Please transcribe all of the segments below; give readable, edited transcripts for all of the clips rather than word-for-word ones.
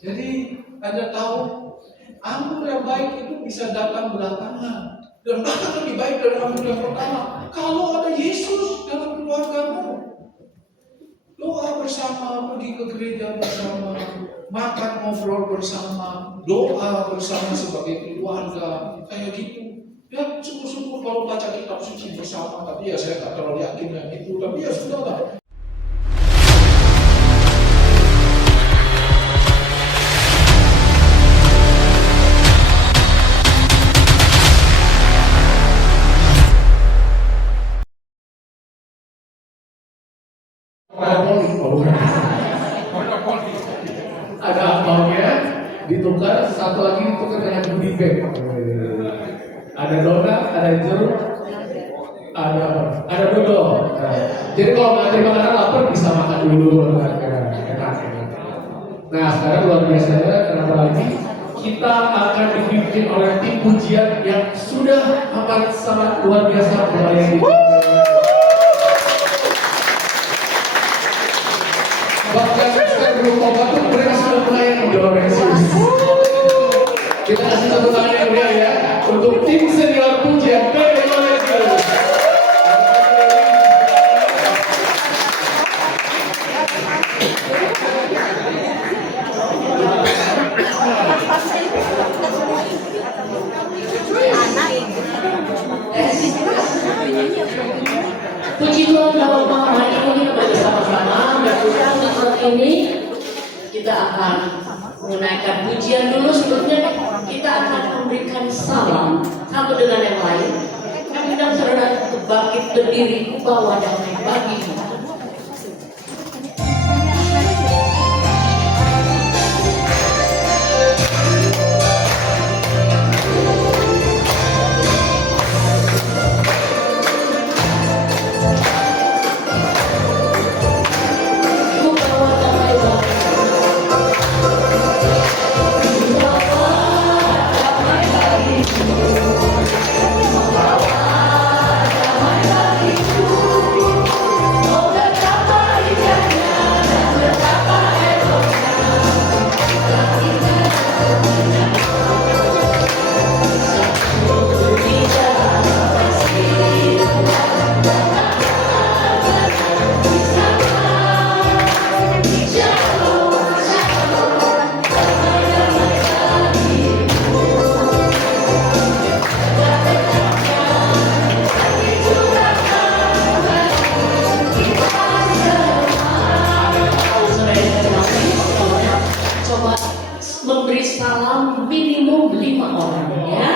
Jadi Anda tahu, anggur yang baik itu bisa datang belakangan, dan bahkan lebih baik dari anggur yang pertama. Kalau ada Yesus dalam keluargamu, doa bersama, pergi ke gereja bersama, makan ngobrol bersama, doa bersama sebagai keluarga, kayak gitu. Ya syukur-syukur kalau baca kitab suci bersama, tapi ya saya tak terlalu yakin yang itu, tapi ya sudah lah. Ada akalnya ditukar, satu lagi ditukar dengan goodie bag. Ada donat, ada jeruk, ada dodol. Jadi kalau nggak terima makanan lapar bisa makan dulu, enak. Nah sekarang luar biasa, kenapa lagi? Kita akan dipimpin oleh tim pujian yang sudah amat sangat luar biasa melayani. Bahkan saya belum komat tuh mereka sudah melayani di dalam Yesus. Kita kasih tepuk tangan yang meriah ya untuk tim senior pujian PPK Yesus. Puji Tuhan bahwa hari ini kita bersama-sama dan saat ini kita akan menaikkan pujian dulu. Sebelumnya kita akan memberikan salam satu dengan yang lain. Kami dan saudara bangkit berdiri, bawa damai bagimu. Memberi salam minimum 5 orang ya.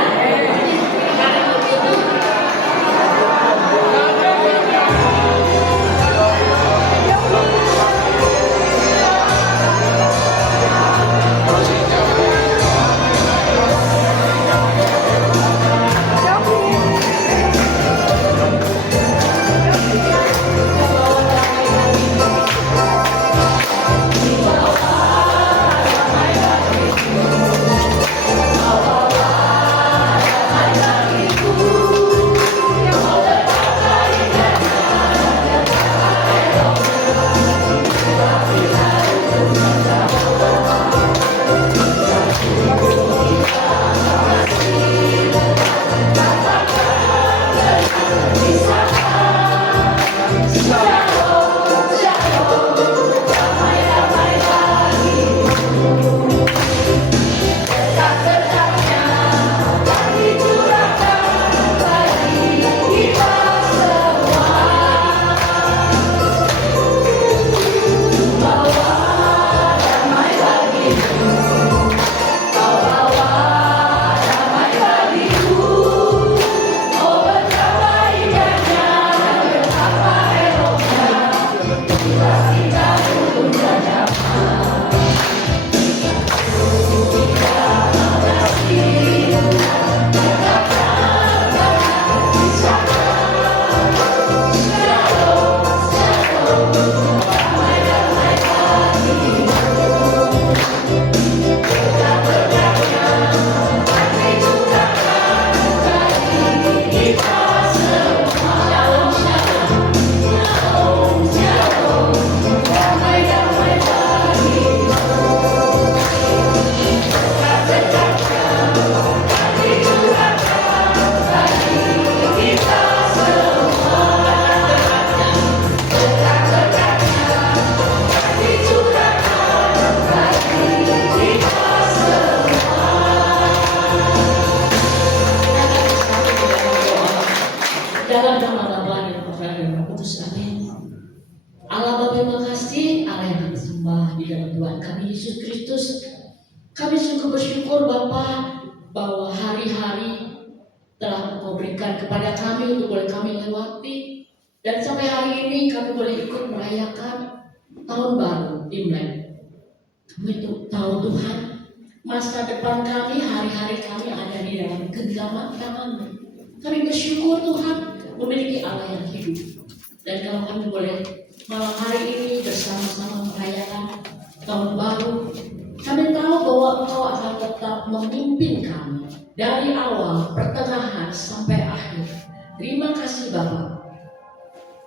kami sungguh bersyukur Bapa bahwa hari-hari telah Engkau berikan kepada kami untuk boleh kami lewati. Dan sampai hari ini kami boleh ikut merayakan tahun baru Imlek. Kami tahu Tuhan, masa depan kami, hari-hari kami ada di dalam genggaman tangan-Mu. Kami bersyukur Tuhan memiliki Allah yang hidup. Dan kalau kami boleh malam hari ini bersama-sama merayakan tahun baru, kami tahu bahwa Engkau akan tetap memimpin kami dari awal, pertengahan, sampai akhir. Terima kasih Bapa.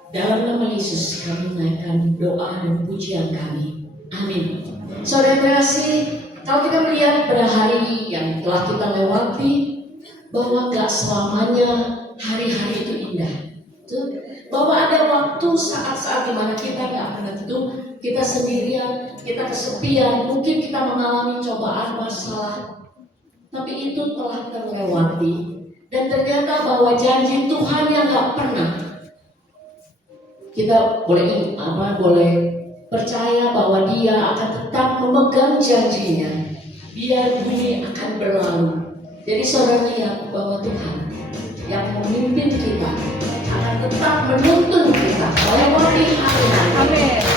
Dalam nama Yesus kami menaikkan doa dan pujian kami. Amin. Saudara kasih, kalau kita melihat pada hari yang telah kita lewati, bahwa gak selamanya hari-hari itu indah. Bahwa ada waktu saat-saat dimana kita gak menentu, kita sendirian, kita kesepian, mungkin kita mengalami cobaan, masalah, tapi itu telah terlewati. Dan ternyata bahwa janji Tuhan yang gak pernah, kita boleh percaya bahwa Dia akan tetap memegang janjinya, biar bumi akan berlalu. Jadi saudara lihat bahwa Tuhan yang memimpin kita akan tetap menuntun kita melewati hari-hari. Amin.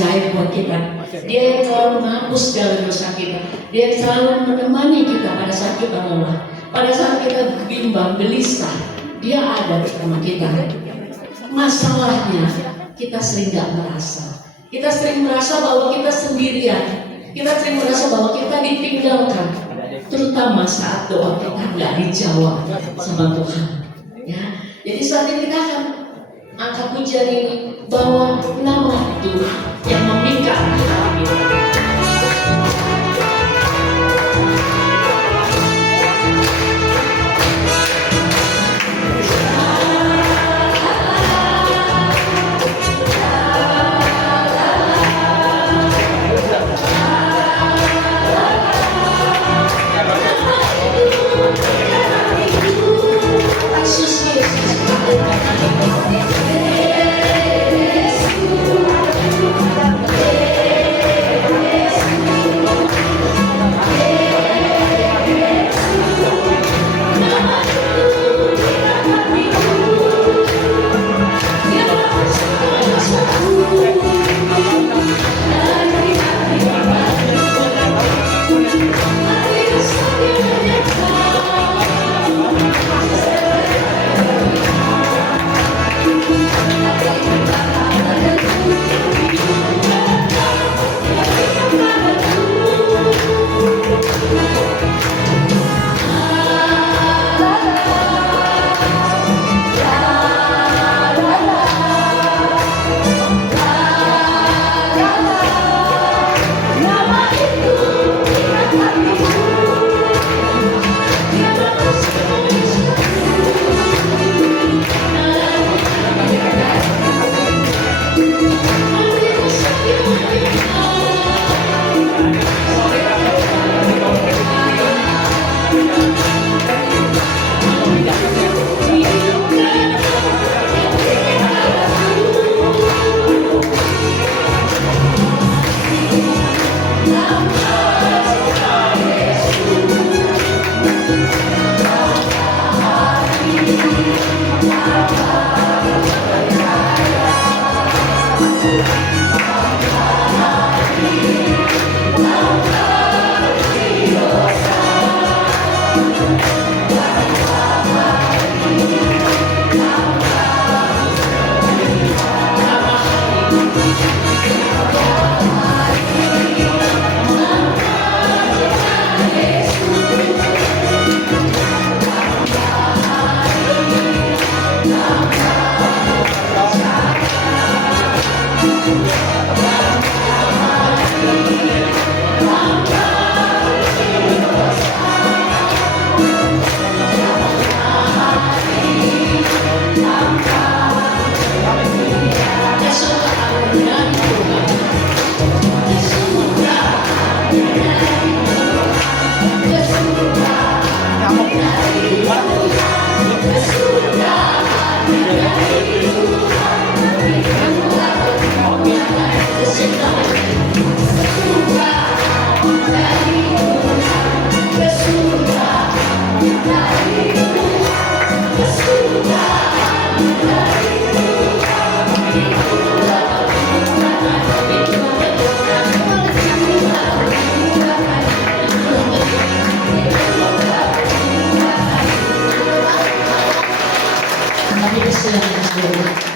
ajaib buat kita. Dia yang selalu menghapus segala dosa kita. Dia yang selalu menemani kita pada saat kita lelah, pada saat kita bimbang, gelisah. Dia ada bersama kita. Masalahnya kita sering gak merasa. Kita sering merasa bahwa kita sendirian. Kita sering merasa bahwa kita ditinggalkan, terutama saat doa kita gak dijawab sama Tuhan. Ya, jadi saat ini kita akan angkat pujian ini, bahwa nama itu yang memikat hati kita.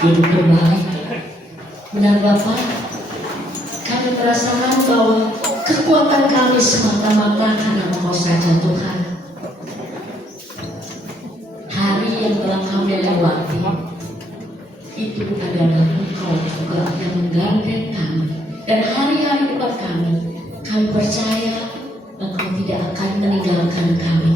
Duduk kembali. Benar Bapak, kami merasakan bahwa kekuatan kami semata-mata karena Engkau saja Tuhan. Hari yang telah kami lewati itu adalah Engkau juga yang menggandeng kami. Dan hari-hari depan kami percaya Engkau tidak akan meninggalkan kami.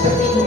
Begitu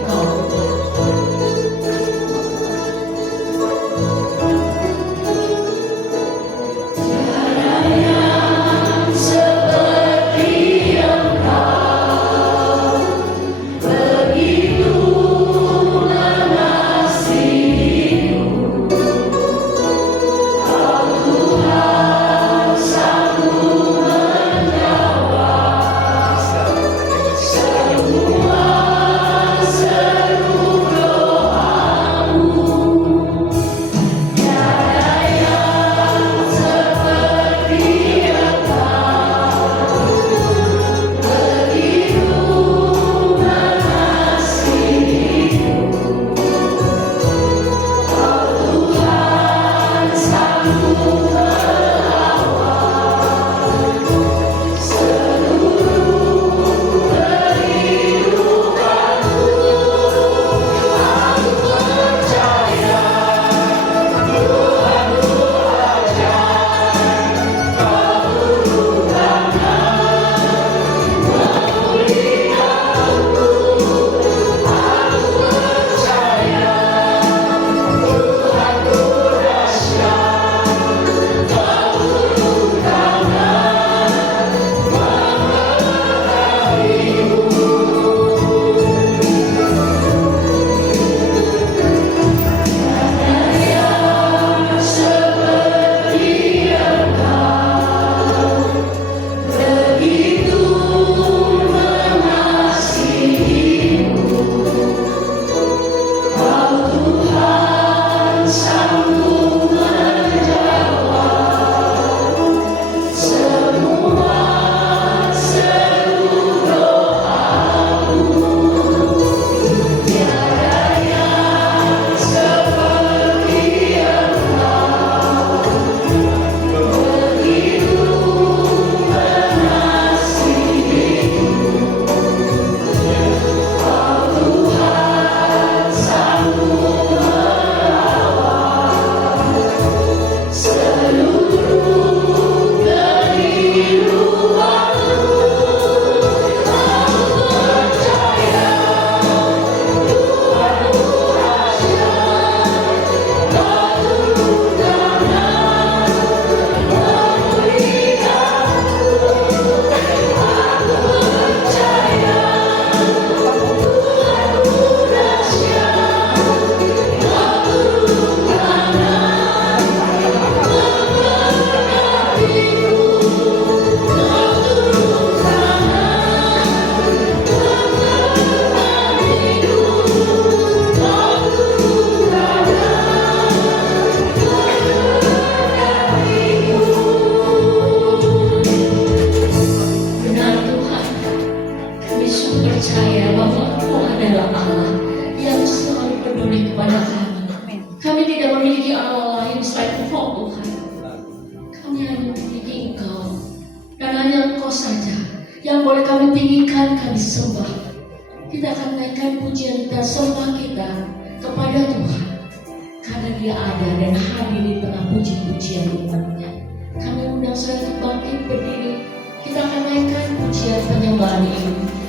adalah Allah yang selalu peduli kepada kami. Kami tidak memiliki Allah lain selain Engkau, Tuhan. Kami hanya memiliki Engkau, dan hanya Engkau saja yang boleh kami tinggikan, kami sembah. Kita akan naikkan pujian kita, sembah kita kepada Tuhan, karena Dia ada dan hadir di tengah puji-pujian umatnya. Kami undang saya untuk bangkit berdiri. Kita akan naikkan pujian penyembahan ini.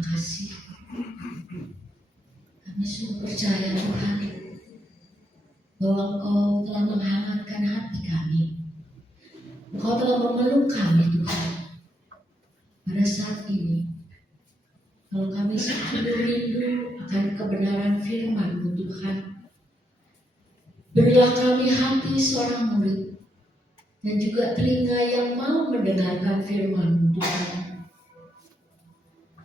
kasih. Kami sungguh percaya Tuhan bahwa Engkau telah menghangatkan hati kami. Engkau telah memeluk kami Tuhan. Pada saat ini, kalau kami sungguh rindu akan kebenaran firman-Mu Tuhan, berilah kami hati seorang murid dan juga telinga yang mau mendengarkan firman-Mu Tuhan.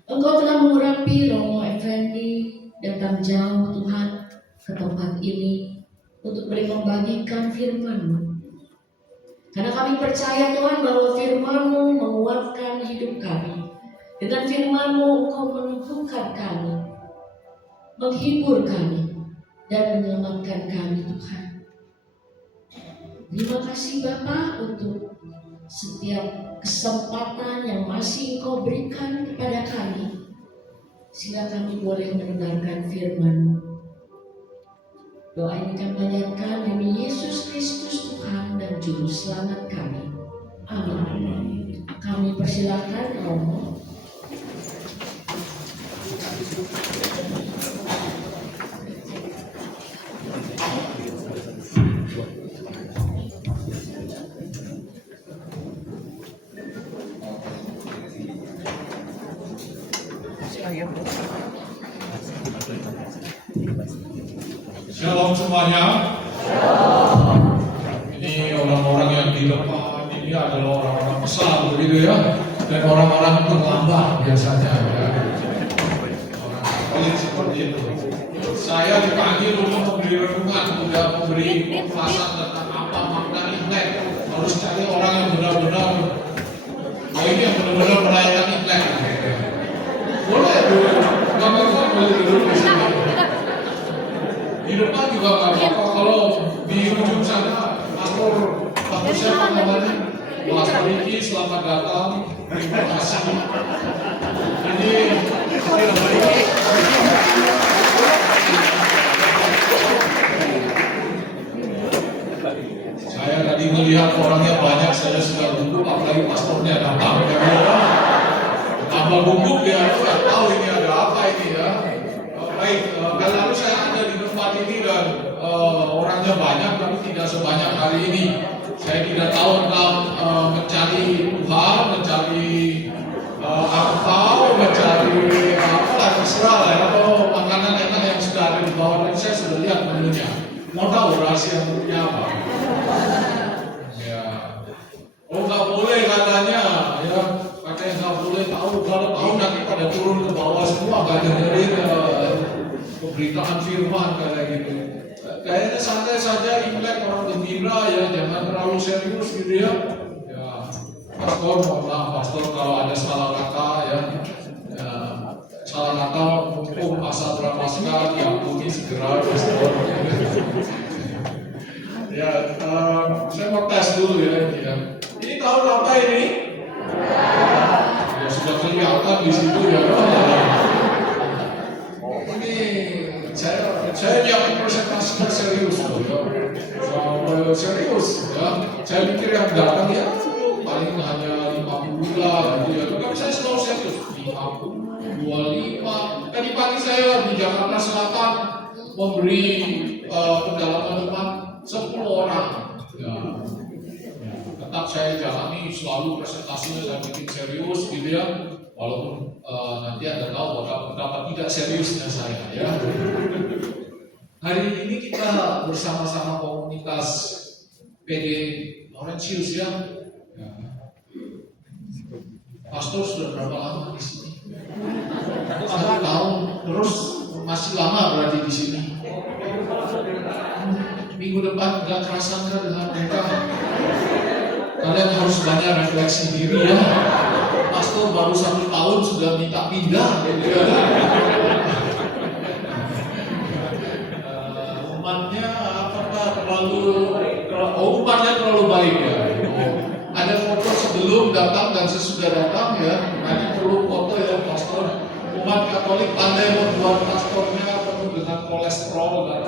Engkau telah mengurapi Romo Effendi datang jauh Tuhan ke tempat ini untuk membagikan firman-Mu. Karena kami percaya Tuhan bahwa firman-Mu menguatkan hidup kami. Dengan firman-Mu Engkau menumbuhkan kami, menghibur kami, dan menyelamatkan kami Tuhan. Terima kasih Bapa untuk setiap kesempatan yang masih Engkau berikan kepada kami, sehingga kami boleh mendengarkan firman-Mu. Doa ini kami panjatkan demi Yesus Kristus Tuhan dan Juru Selamat kami. Amin. Kami persilakan Romo. Shalom semuanya. Ini orang-orang yang di depan ini adalah orang-orang besar begitu ya, dan orang-orang terlambat biasanya ya. Orang seperti itu. Saya dipanggil untuk memberi renungan, tidak memberi ulasan tentang apa makna Imlek. Harus cari orang yang benar-benar, ini yang benar-benar merayakan Imlek. Boleh dulu, nggak apa-apa boleh duduk di sini. Di depan juga nggak apa-apa. Kalau di ujung sana, Pastor siapa namanya? Pastor Riki, selamat datang. Terima kasih. Ini saya tadi melihat orangnya banyak, saya sudah gugup, apalagi pastornya datang. Tambah gugup ya, nggak tahu ini ada apa ini ya. Baik, kan lalu saya ada di tempat ini dan orangnya banyak, tapi tidak sebanyak hari ini. Saya tidak tahu tentang mencari Tuhan, mencari angpau, mencari apalah terserah lah, atau makanan enak yang sudah ada di bawah. Dan saya sudah lihat menunya. Mau tahu rahasia menunya apa? Ya, oh nggak boleh katanya, ya. Katanya nggak boleh tahu. Kalau tahu nanti pada turun ke bawah semua, nggak dengerin pemberitaan firman kayak gitu. Kayaknya santai saja, Imlek orang gembira ya, jangan terlalu serius gitu ya. Ya, Pastor, mohon maaf Pastor kalau ada salah kata ya. Ya, salah kata hukum pasal prapaskah diampuni segera Pastor. Ya, saya mau tes dulu ya. Ini tahun apa ini? Ya sudah kelihatan di situ ya. Saya jangan presentasinya serius loh ya. Serius ya. Saya pikir yang datang ya paling hanya 50 lah gitu ya. Tapi saya selalu serius 50, 25. Tadi pagi saya di Jakarta Selatan memberi pendalaman iman 10 orang. Ya. Tetap saya jalani selalu presentasinya saya bikin serius gitu ya. Walaupun nanti Anda tahu betapa tidak seriusnya saya ya. Hari ini kita bersama-sama komunitas PD Laurentius ya. Pastor sudah berapa lama di sini? 1 tahun, terus masih lama berarti di sini. Minggu depan nggak terasa dengan mereka. Kalian harus banyak refleksi diri ya. Pastor baru 1 tahun sudah minta pindah gitu ya. Umatnya apakah umatnya terlalu baik ya. Ada foto sebelum datang dan sesudah datang ya. Nanti perlu foto ya Pastor. Umat Katolik pandai membuat pastornya penuh dengan kolesterol dan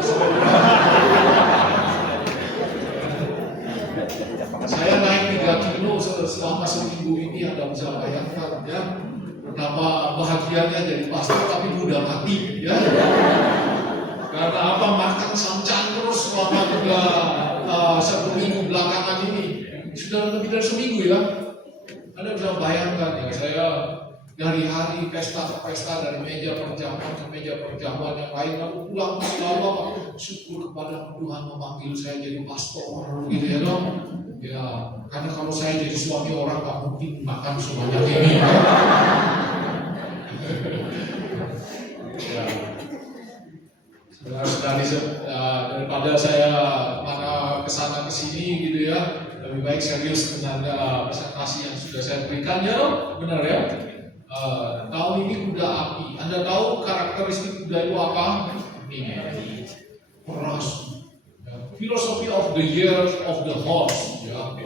saya naik 3 kilo selama seminggu ini, Anda bisa bayangkan ya. Betapa bahagianya jadi pastor tapi mudah mati, ya. Karena apa? Makan sancan terus selama 1 minggu belakangan ini. Sudah lebih dari seminggu, ya. Anda bisa bayangkan, ya, saya dari hari pesta ke pesta, dari meja perjamuan ke meja perjamuan yang lain, lalu pulang selalu syukur kepada Tuhan memanggil saya jadi pastor, gitu ya dong. Ya, karena kalau saya jadi suami orang gak mungkin makan sebanyak ini. Ya. Saudara-saudari, daripada saya mana kesana kesini gitu ya, lebih baik serius dengan presentasi yang sudah saya berikan, ya dong, benar ya. Tahun ini kuda api. Anda tahu karakteristik kuda itu apa? Ini keras. Philosophy of the year of the horse, ya.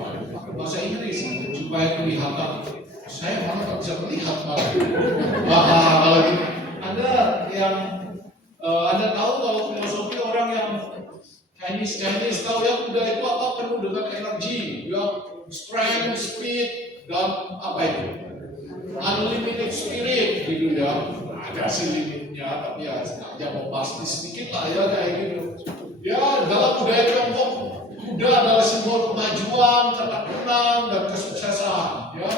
Bahasa Inggris supaya kelihatan. Saya malah nggak bisa melihat malah. Kalau gitu. Anda tahu kalau filosofi orang yang Chinese tahu ya, kuda itu apa? Penuh dengan energi, ya, strength, speed, dan apa itu? Unlimited spirit, gitu ya. Ada sih limitnya, tapi ya jangan pasti sedikit lah ya kayak gitu. Ya, dalam budaya Tiongkok, kuda adalah simbol kemajuan, ketekunan, dan kesuksesan. Ya,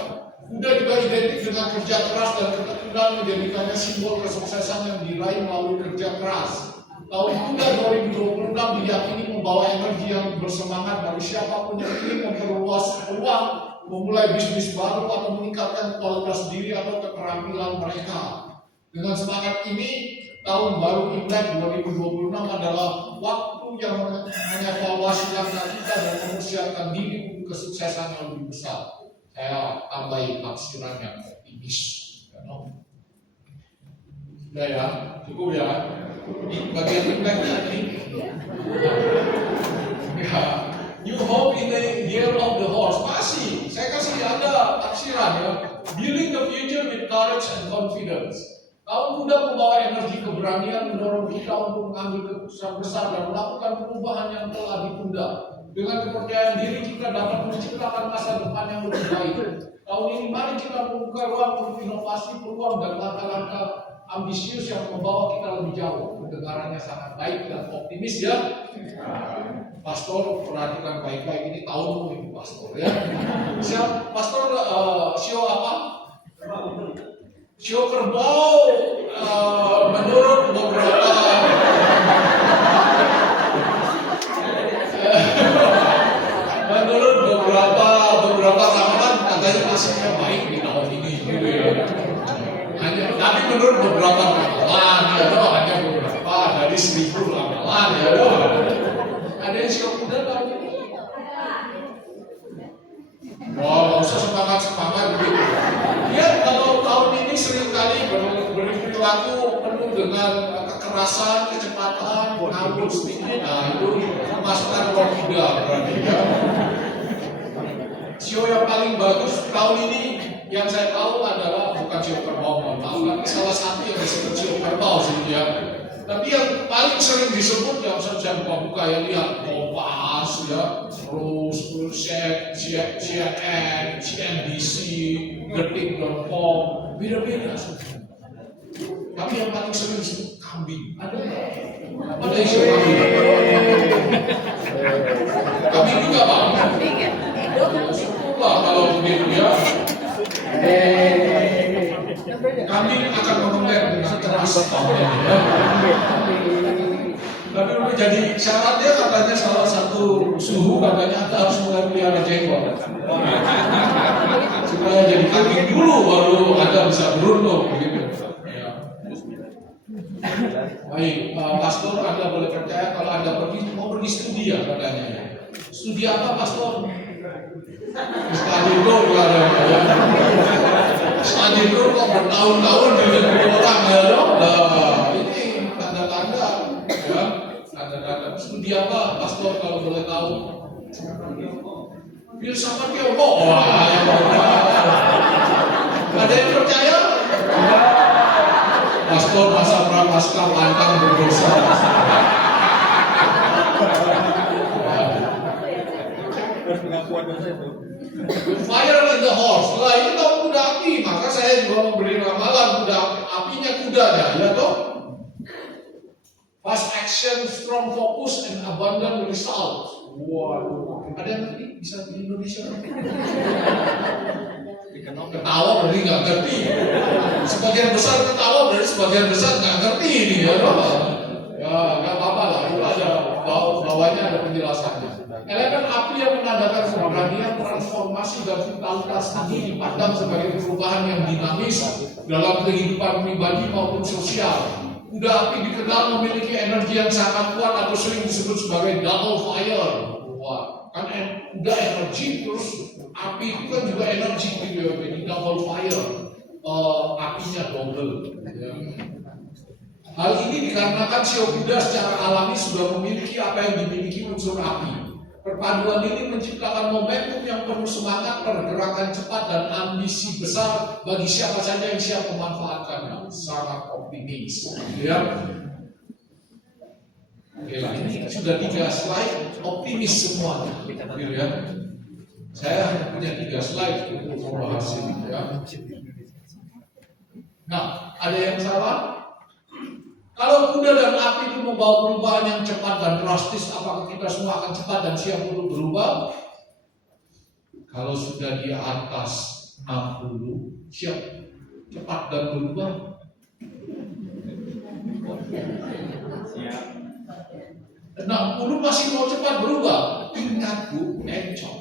kuda juga identik dengan kerja keras dan ketekunan, menjadikannya simbol kesuksesan yang diraih melalui kerja keras. Tahun Kuda 2026 diyakini membawa energi yang bersemangat bagi siapapun yang ingin memperluas peluang, memulai bisnis baru atau meningkatkan kualitas diri atau keterampilan mereka. Dengan semangat ini, tahun baru Imlek 2026 adalah waktu yang mengevaluasi langkah kita dan mempersiapkan diri untuk kesuksesan yang lebih besar. Saya tambahin tafsiran yang optimis. Sudah ya, cukup ya. Di bagian Imleknya ini. Ya, New Hope in the Year of the Horse. Masih, saya kasih ada tafsiran ya. Building the future with courage and confidence. Tahun Kuda membawa energi keberanian mendorong kita untuk mengambil keputusan besar dan melakukan perubahan yang telah ditunda. Dengan kepercayaan diri kita dapat menciptakan masa depan yang lebih baik. Tahun ini mari kita membuka ruang untuk inovasi, peluang dan langkah-langkah ambisius yang membawa kita lebih jauh. Kedengarannya sangat baik dan optimis ya. Pastor, perhatikan baik-baik, ini tahunmu ini pastor ya. Siap, pastor show apa? Show kerbau menurut beberapa ramalan katanya hasilnya baik di tahun ini gitu ya. Tapi menurut beberapa ramalan ya loh, hanya beberapa dari 1000 ramalan ya loh. Ada yang show kuda tahun ini. Nggak usah semangat begitu. Lihat kalau tahun ini seringkali berperilaku penuh dengan kekerasan, kecepatan, ngawur sedikit, nah itu pemasukan roh kuda berarti ya. Show yang paling bagus tahun ini yang saya tahu adalah bukan show kerbau, tapi salah satu yang disebut show kerbau sih ya. Tapi yang paling sering disebut yang saya buka ya, lihat Kompas ya, terus CNN, CNBC, Detik.com, beda-beda. Tapi yang paling sering disebut kambing. Ada isu kambing. Kambing juga Pak. Syukurlah kalau begitu ya. Kambing akan mengemek dengan keras tahunnya ya. Tapi udah jadi syaratnya katanya salah satu suhu katanya Anda harus mulai pelihara jenggot. Supaya jadi kambing dulu baru Anda bisa beruntung begitu. Ya. Baik, pastor Anda boleh percaya kalau Anda mau pergi studi ya katanya ya. Studi apa pastor? Studi tour katanya ya. Studi tour kok bertahun-tahun di negeri orang ya dong. Ini tanda-tanda ya. Tanda-tanda studi apa pastor kalau boleh tahu? Filsafat Tiongkok. Wah, yang ada yang percaya? Pastor masa prapaskah pantang berdosa. Fire in the horse. Setelah ini tahun kuda api, maka saya juga memberi ramalan ketiganya, ya toh? Fast action, strong focus, and abundant result. Waduh, ada yang ngerti? Bisa di Indonesia? Ketawa berarti nggak ngerti. Sebagian besar ketawa berarti sebagian besar nggak ngerti ini, ya toh? Ya, nggak apa-apa lah. Itu ada bawahnya ada penjelasannya. Elemen api yang menandakan keberanian, transformasi, dan vitalitas ini dipandang sebagai perubahan yang dinamis dalam kehidupan pribadi maupun sosial. Kuda api dikenal memiliki energi yang sangat kuat atau sering disebut sebagai double fire. Wah, kan kuda energi terus api itu kan juga energi gitu ya, jadi double fire. Apinya double. Ya. Hal ini dikarenakan sio kuda secara alami sudah memiliki apa yang dimiliki unsur api. Perpaduan ini menciptakan momentum yang penuh semangat, pergerakan cepat, dan ambisi besar bagi siapa saja yang siap memanfaatkannya. Sangat optimis. Ya. Oke lah, ini sudah 3 slide optimis semua. Gitu ya. Saya hanya punya 3 slide untuk membahas ini. Ya. Nah, ada yang salah? Kalau kuda dan api itu membawa perubahan yang cepat dan drastis, apakah kita semua akan cepat dan siap untuk berubah? Kalau sudah di atas 60, siap cepat dan berubah? Siap. 60 masih mau cepat berubah? Ingat Bu, encok.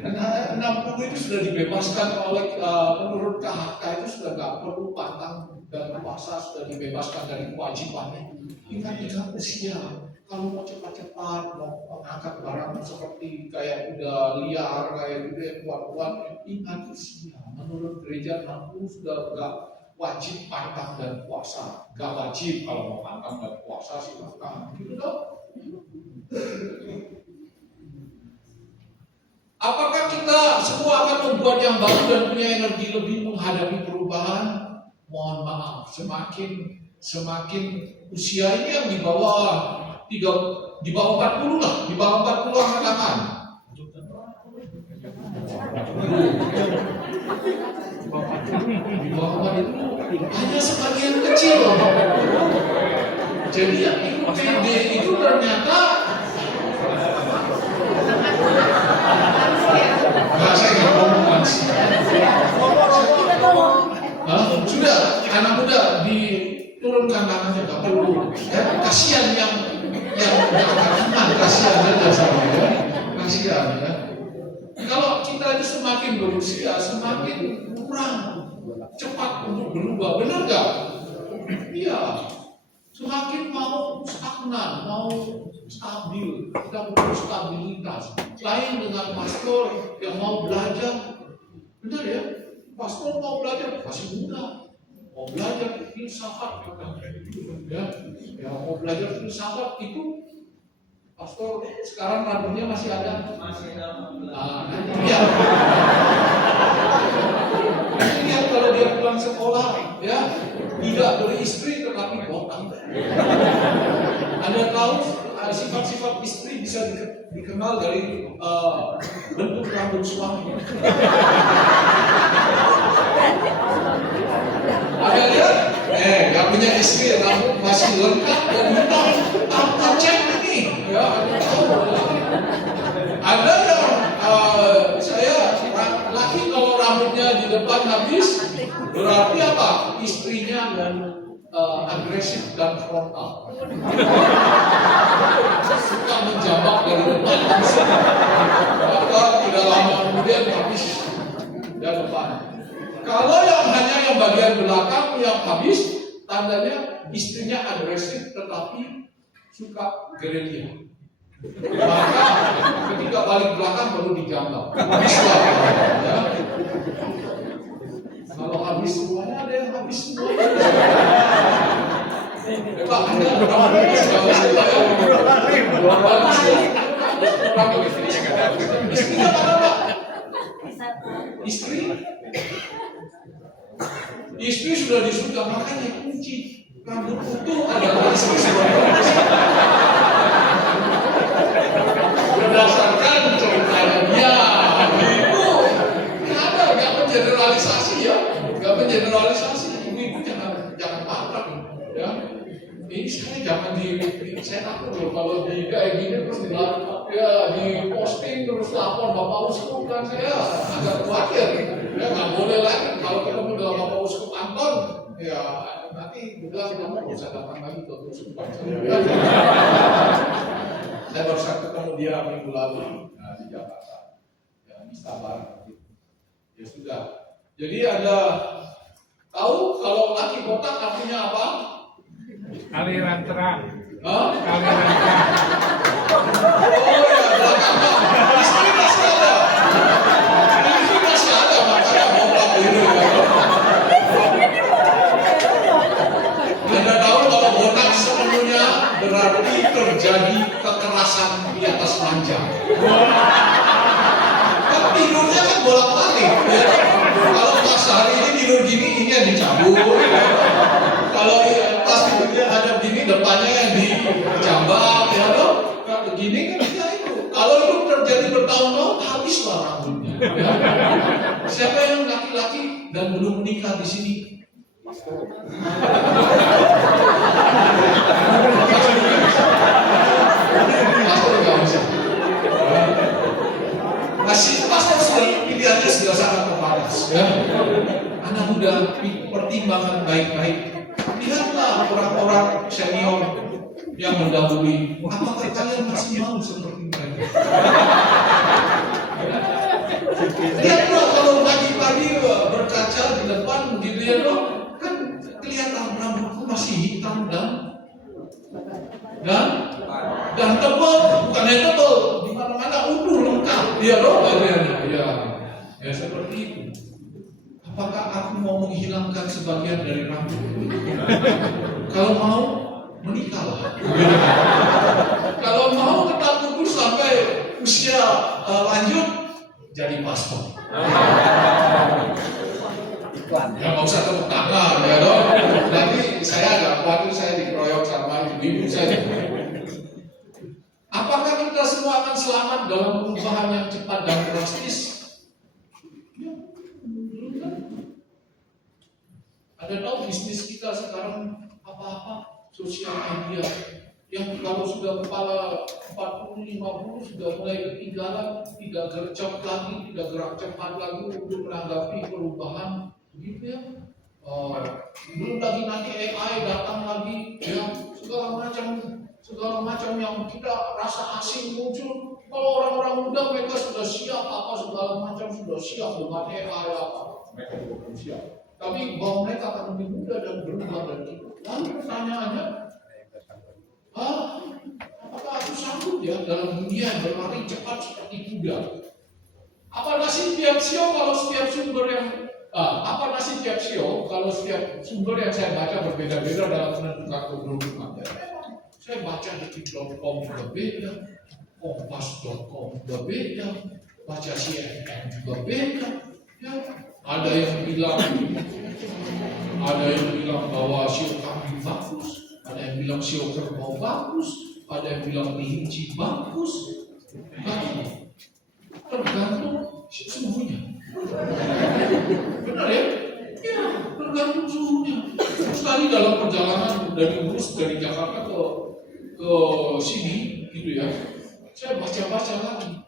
Karena 60 itu sudah dibebaskan oleh menurut KHK itu sudah nggak perlu pantang dan puasa, sudah dibebaskan dari kewajibannya. Ingat usia, kalau mau cepat-cepat mau mengangkat barang seperti kayak udah liar, kayak gitu yang kuat-kuat, ingat usia. Menurut gereja 60 sudah nggak wajib pantang dan puasa, nggak wajib kalau mau pantang dan puasa silakan, gitu dong. Apakah kita semua akan membuat yang baru dan punya energi lebih menghadapi perubahan? Mohon maaf, semakin usia ini yang di bawah 40 lah, di bawah 40 angkat tangan. Di bawah 40 hanya sebagian kecil. Jadi yang ikut PD itu ternyata saya nggak ngomong sih. Sudah, anak muda diturunkan tangannya, nggak perlu. Ya, kasihan yang nggak akan iman, kasihan aja sama ya, kasihan ya. Kalau kita itu semakin berusia, semakin kurang cepat untuk berubah, benar nggak? Iya. Semakin mau stagnan, mau stabil, kita butuh stabilitas. Lain dengan pastor yang mau belajar, benar ya? Pastor mau belajar masih muda, mau belajar filsafat, ya, mau belajar filsafat itu pastor sekarang rambutnya masih ada, nanti lihat kalau dia pulang sekolah, ya tidak beristri tetapi botak. Anda tahu sifat-sifat istri bisa dikenal dari bentuk rambut suami. Ada lihat? Yang punya istri rambut masih lengkap dan hitam, tanpa cek ini. Ya, Anda tahu. Ada yang saya laki kalau rambutnya di depan habis, berarti apa? Istrinya agresif dan frontal. Suka menjambak dari depan. Maka tidak lama kemudian habis dari depan. Kalau hanya yang bagian belakang yang habis, tandanya istrinya agresif tetapi suka gerilya. Maka ketika balik belakang baru dijambak. Ya. Kalau habis semuanya, ada yang habis semuanya. Pak, Anda rambutnya sudah habis ya? Istrinya mana Pak? Istri sudah disuruh, makanya kunci rambut utuh adalah istri sebenarnya. Berdasarkan ceritanya dia, itu jangan saya takut loh kalau di kayak gini terus di posting terus lapor Bapak Uskup kan saya agak khawatir. Ya nggak boleh lagi kalau ketemu dengan Bapak Uskup Anton, ya nanti bilang kamu nggak usah datang lagi ke Uskupan saya. Saya baru saja ketemu dia minggu lalu di Jakarta, ya di Sabar. Ya sudah. Jadi ada tahu kalau laki botak artinya apa? Aliran terang. Hah? Aliran terang. Oh ya, belakang. Istri masih ada. Istri masih ada, makanya botak itu. Anda tahu kalau botak sepenuhnya berarti terjadi kekerasan di atas ranjang. Kan tidurnya kan bolak-balik. Ya. Kalau pas hari ini tidur gini, ini yang dicabut. Kalau pas tidurnya ada gini, depannya yang dicambak, ya loh. Kalau begini kan ya itu. Kalau itu terjadi bertahun-tahun, habislah rambutnya. Ya. Siapa yang laki-laki dan belum menikah di sini? Pastor nggak bisa. Masih pastor pilihannya sudah sangat terbatas. Ya. Anak muda pertimbangkan baik-baik. Lihatlah orang-orang senior yang mendahului. Apakah kalian masih mau seperti mereka? Lihatlah kalau pagi-pagi berkaca di depan dilihat loh, kan kelihatan rambutku masih hitam dan tebal, bukan yang tebal, di mana-mana utuh lengkap, dia loh bagiannya, ya seperti itu. Apakah aku mau menghilangkan sebagian dari rambut? Kalau mau, menikahlah. Kalau mau tetap kudus sampai usia lanjut, jadi pastor. Ya nggak usah tepuk tangan, ya dong. Nanti saya agak khawatir saya dikeroyok sama ibu-ibu saya. Apakah kita semua akan selamat dalam perubahan yang cepat dan drastis? Ya, ada tahu bisnis kita sekarang apa-apa sosial media yang kalau sudah kepala 40-50 sudah mulai ketinggalan, tidak gercep lagi, tidak gerak cepat lagi untuk menanggapi perubahan, gitu ya. Belum lagi nanti AI datang lagi, ya segala macam yang kita rasa asing muncul. Kalau orang-orang muda mereka sudah siap apa segala macam sudah siap dengan AI apa, mereka juga belum siap. Tapi bahwa mereka akan lebih muda dan berubah dari itu. Lalu pertanyaannya, apakah aku sanggup ya dalam dunia yang berlari cepat seperti kuda? Apa nasib tiap sio kalau setiap sumber yang saya baca berbeda-beda dalam menentukan keberuntungan? Saya baca detik.com juga beda, kompas.com juga beda, baca CNN juga beda. Ya, ada yang bilang bahwa sio kambing bagus, ada yang bilang sio kerbau bagus, ada yang bilang kelinci bagus. Tergantung suhunya. Benar ya? Ya, tergantung suhunya. Terus tadi dalam perjalanan dari Jakarta ke sini, gitu ya. Saya baca-baca lagi,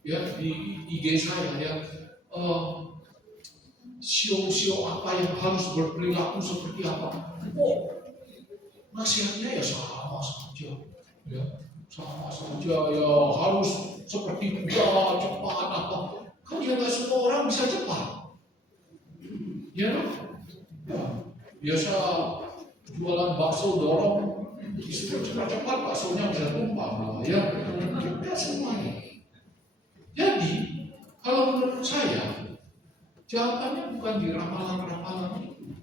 ya di IG saya ya. Sio-sio apa yang harus berperilaku seperti apa? Nasihatnya ya sama saja, ya harus seperti kuda cepat apa? Kan ya nggak semua orang bisa cepat, ya. Biasa jualan bakso dorong, disuruh cepat-cepat baksonya bisa tumpah, ya. Kita semuanya. Jadi kalau menurut saya jawabannya bukan di ramalan-ramalan itu.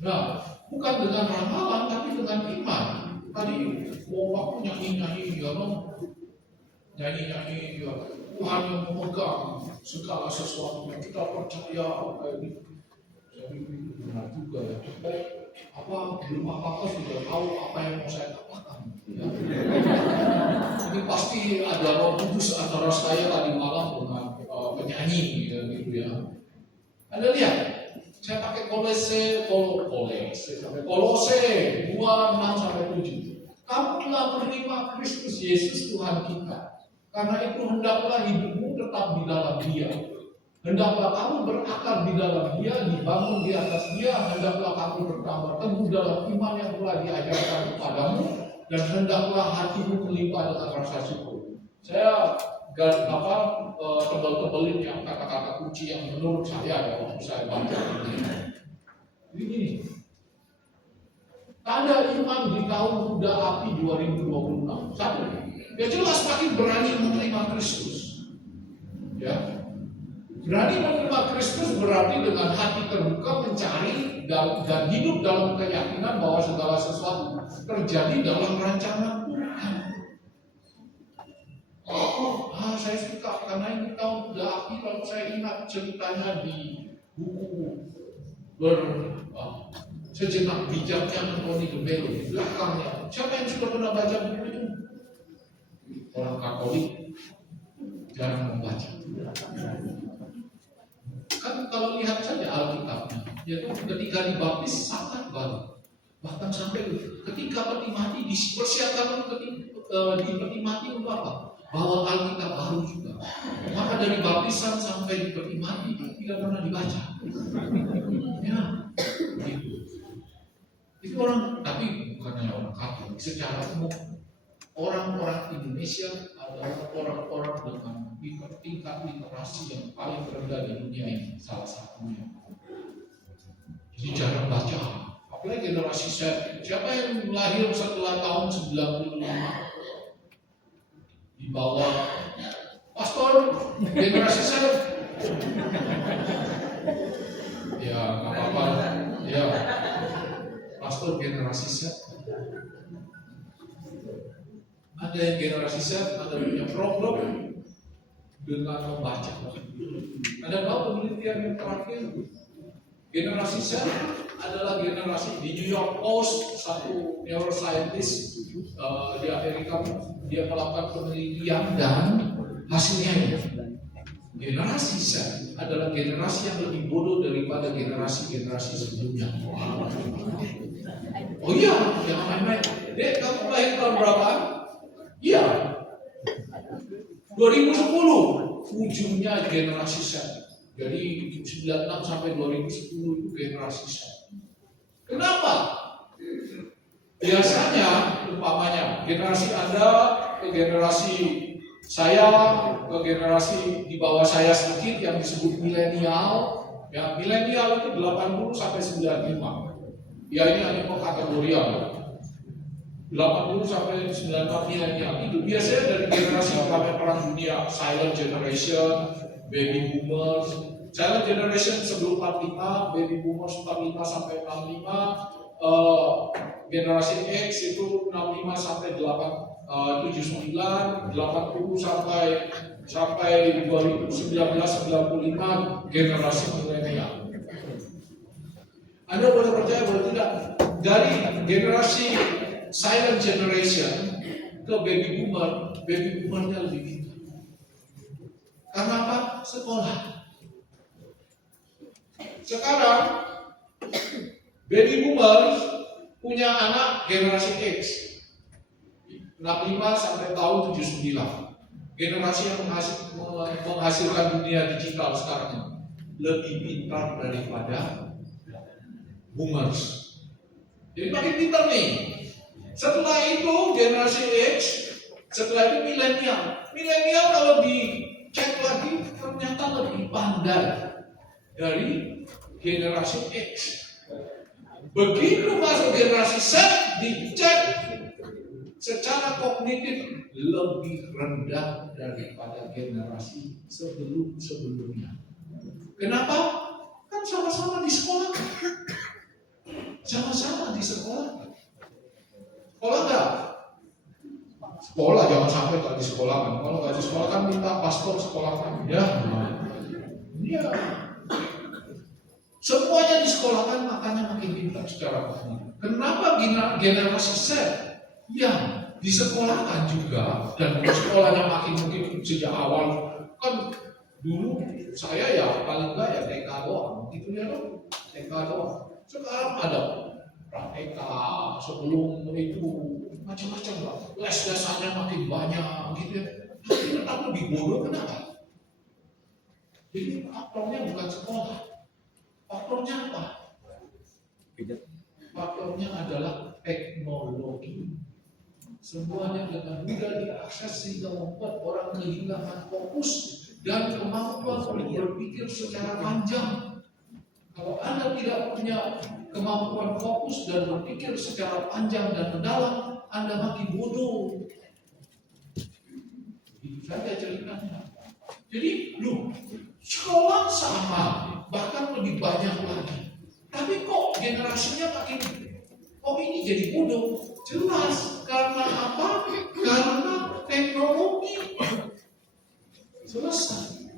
Nah, bukan dengan ramalan, tapi dengan iman. Tadi, waktu nyanyi-nyanyi, ya loh. Nyanyi-nyanyi, ya. Tuhan yang memegang segala sesuatu yang kita percaya. Jadi, benar juga ya. Belum apa-apa sudah tahu apa yang mau saya katakan. Ya. Ini pasti ada roh kudus antara saya tadi malam dengan penyanyi gitu ya. Anda lihat, Saya pakai Kolose 2:6-7. Kamu telah menerima Kristus Yesus Tuhan kita. Karena itu hendaklah hidupmu tetap di dalam Dia. Hendaklah kamu berakar di dalam Dia, dibangun di atas Dia. Hendaklah kamu bertambah teguh dalam iman yang telah diajarkan kepadamu, dan hendaklah hatimu melimpah dengan rasa syukur. Saya tebal-tebelin yang kata-kata kunci yang menurut saya waktu saya baca ini. Tanda iman di tahun Kuda Api 2026. Satu, ya jelas makin berani menerima Kristus. Ya, berani menerima Kristus berarti dengan hati terbuka mencari dan hidup dalam keyakinan bahwa segala sesuatu terjadi dalam rancangan Tuhan. Saya suka karena ini tahun Kuda Api, kalau saya ingat ceritanya di buku Sejenak Bijaknya Anthony de Mello di belakangnya. Siapa yang sudah pernah baca buku itu? Orang Katolik jarang membaca. Kan kalau lihat saja Alkitabnya, yaitu ketika dibaptis sangat baru. Bahkan sampai ketika peti mati dipersiapkan di peti mati untuk apa? Bawa Alkitab baru juga. Maka dari baptisan sampai di peti mati tidak pernah dibaca. Ya, gitu. Itu orang, tapi bukan hanya orang Katolik, secara umum orang-orang Indonesia adalah orang-orang dengan tingkat literasi yang paling rendah di dunia ini, salah satunya. Jadi jarang baca, apalagi generasi Z. Siapa yang lahir setelah tahun 95? Di bawah pastor generasi Z. Ya, nggak apa-apa. Ya, pastor generasi Z. Ada yang generasi Z, ada yang punya problem dengan membaca. Ada tahu penelitian yang terakhir? Generasi Z adalah generasi di New York Post, satu neuroscientist di Amerika, dia melakukan penelitian dan hasilnya ini. Generasi Z adalah generasi yang lebih bodoh daripada generasi-generasi sebelumnya. Oh iya, jangan main-main. Dek, kamu lahir tahun berapa? Iya, 2010 ujungnya generasi Z. Jadi 96 sampai 2010 itu generasi Z. Kenapa? Biasanya, umpamanya generasi Anda ke generasi saya, ke generasi di bawah saya sedikit yang disebut milenial. Ya, milenial itu 80 sampai 95. Ya, ini hanya kategorial. 80 sampai 94 milenial itu biasanya dari generasi pertama perang dunia, silent generation, baby boomers. Silent generation sebelum 45, baby boomers 45 sampai 65, generasi X itu 65 sampai 79, 80 sampai 2019-95 generasi milenial. Anda boleh percaya boleh tidak, dari generasi silent generation ke baby boomernya lebih tinggi. Karena apa? Sekolah. Sekarang baby boomers punya anak generasi X 65 sampai tahun 79. Generasi yang menghasilkan dunia digital sekarang lebih pintar daripada boomers. Jadi makin pintar nih. Setelah itu generasi X, setelah itu milenial. Milenial kalau dicek lagi ternyata lebih pandai dari generasi X. Begitu masuk generasi Z, dicek secara kognitif lebih rendah daripada generasi sebelumnya. Kenapa? Kan sama-sama di sekolah. Sama-sama di sekolah. Sekolah enggak? Sekolah jangan sampai tak di sekolah kan. Kalau nggak di sekolah kan minta paspor sekolah kan. Ya. Iya. Semuanya di sekolah kan, makanya makin pintar secara kognitif. Kenapa generasi Z yang disekolahkan juga dan sekolahnya makin mungkin sejak awal kan dulu saya ya paling enggak ya TK doang gitu ya loh. TK doang. Sekarang ada praktika sebelum itu macam-macam lah. Les dasarnya makin banyak gitu ya. Tapi tetap lebih bodoh kenapa? Jadi faktornya bukan sekolah. Faktornya apa? Faktornya adalah teknologi. Semuanya dengan mudah diakses sehingga membuat orang kehilangan fokus dan kemampuan untuk berpikir secara panjang. Kalau Anda tidak punya kemampuan fokus dan berpikir secara panjang dan mendalam, Anda makin bodoh. Itu saja ceritanya. Jadi, sekolah sama, bahkan lebih banyak lagi. Tapi kok generasinya makin, ini jadi bodoh? Jelas, karena apa? Karena teknologi. Selesai.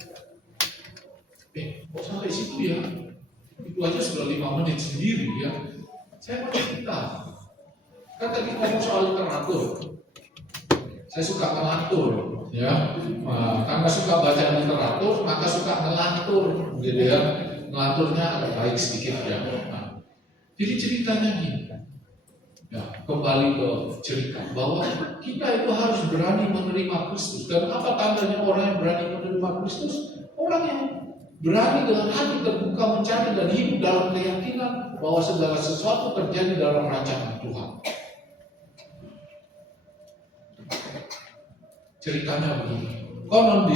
Kok sampai situ ya? Itu aja sudah 5 menit sendiri ya. Saya mau cerita. Kan tadi ngomong soal literatur. Saya suka ngelantur, ya. Karena suka baca literatur, maka suka ngelantur, gitu ya. Ngelanturnya agak baik sedikit ya. Jadi ceritanya gini. Ya, kembali ke cerita bahwa kita itu harus berani menerima Kristus. Dan apa tandanya orang yang berani menerima Kristus? Orang yang berani dengan hati terbuka mencari dan hidup dalam keyakinan bahwa segala sesuatu terjadi dalam rancangan Tuhan. Ceritanya begini. Konon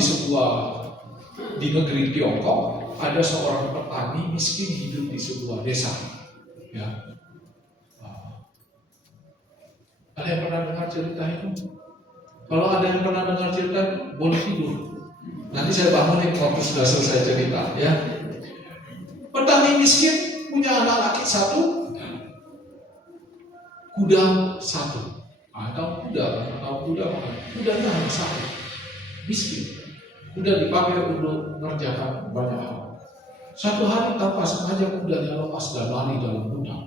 di negeri Tiongkok ada seorang petani miskin hidup di sebuah desa. Ya. Ada yang pernah dengar cerita itu? Kalau ada yang pernah dengar cerita, boleh tidur. Nanti saya bangunin waktu sudah selesai cerita, ya. Petani miskin punya anak laki 1, kuda 1. Kudanya hanya 1. Miskin. Kuda dipakai untuk mengerjakan banyak hal. Suatu hari tanpa sengaja kudanya lepas dan lari ke dalam hutan.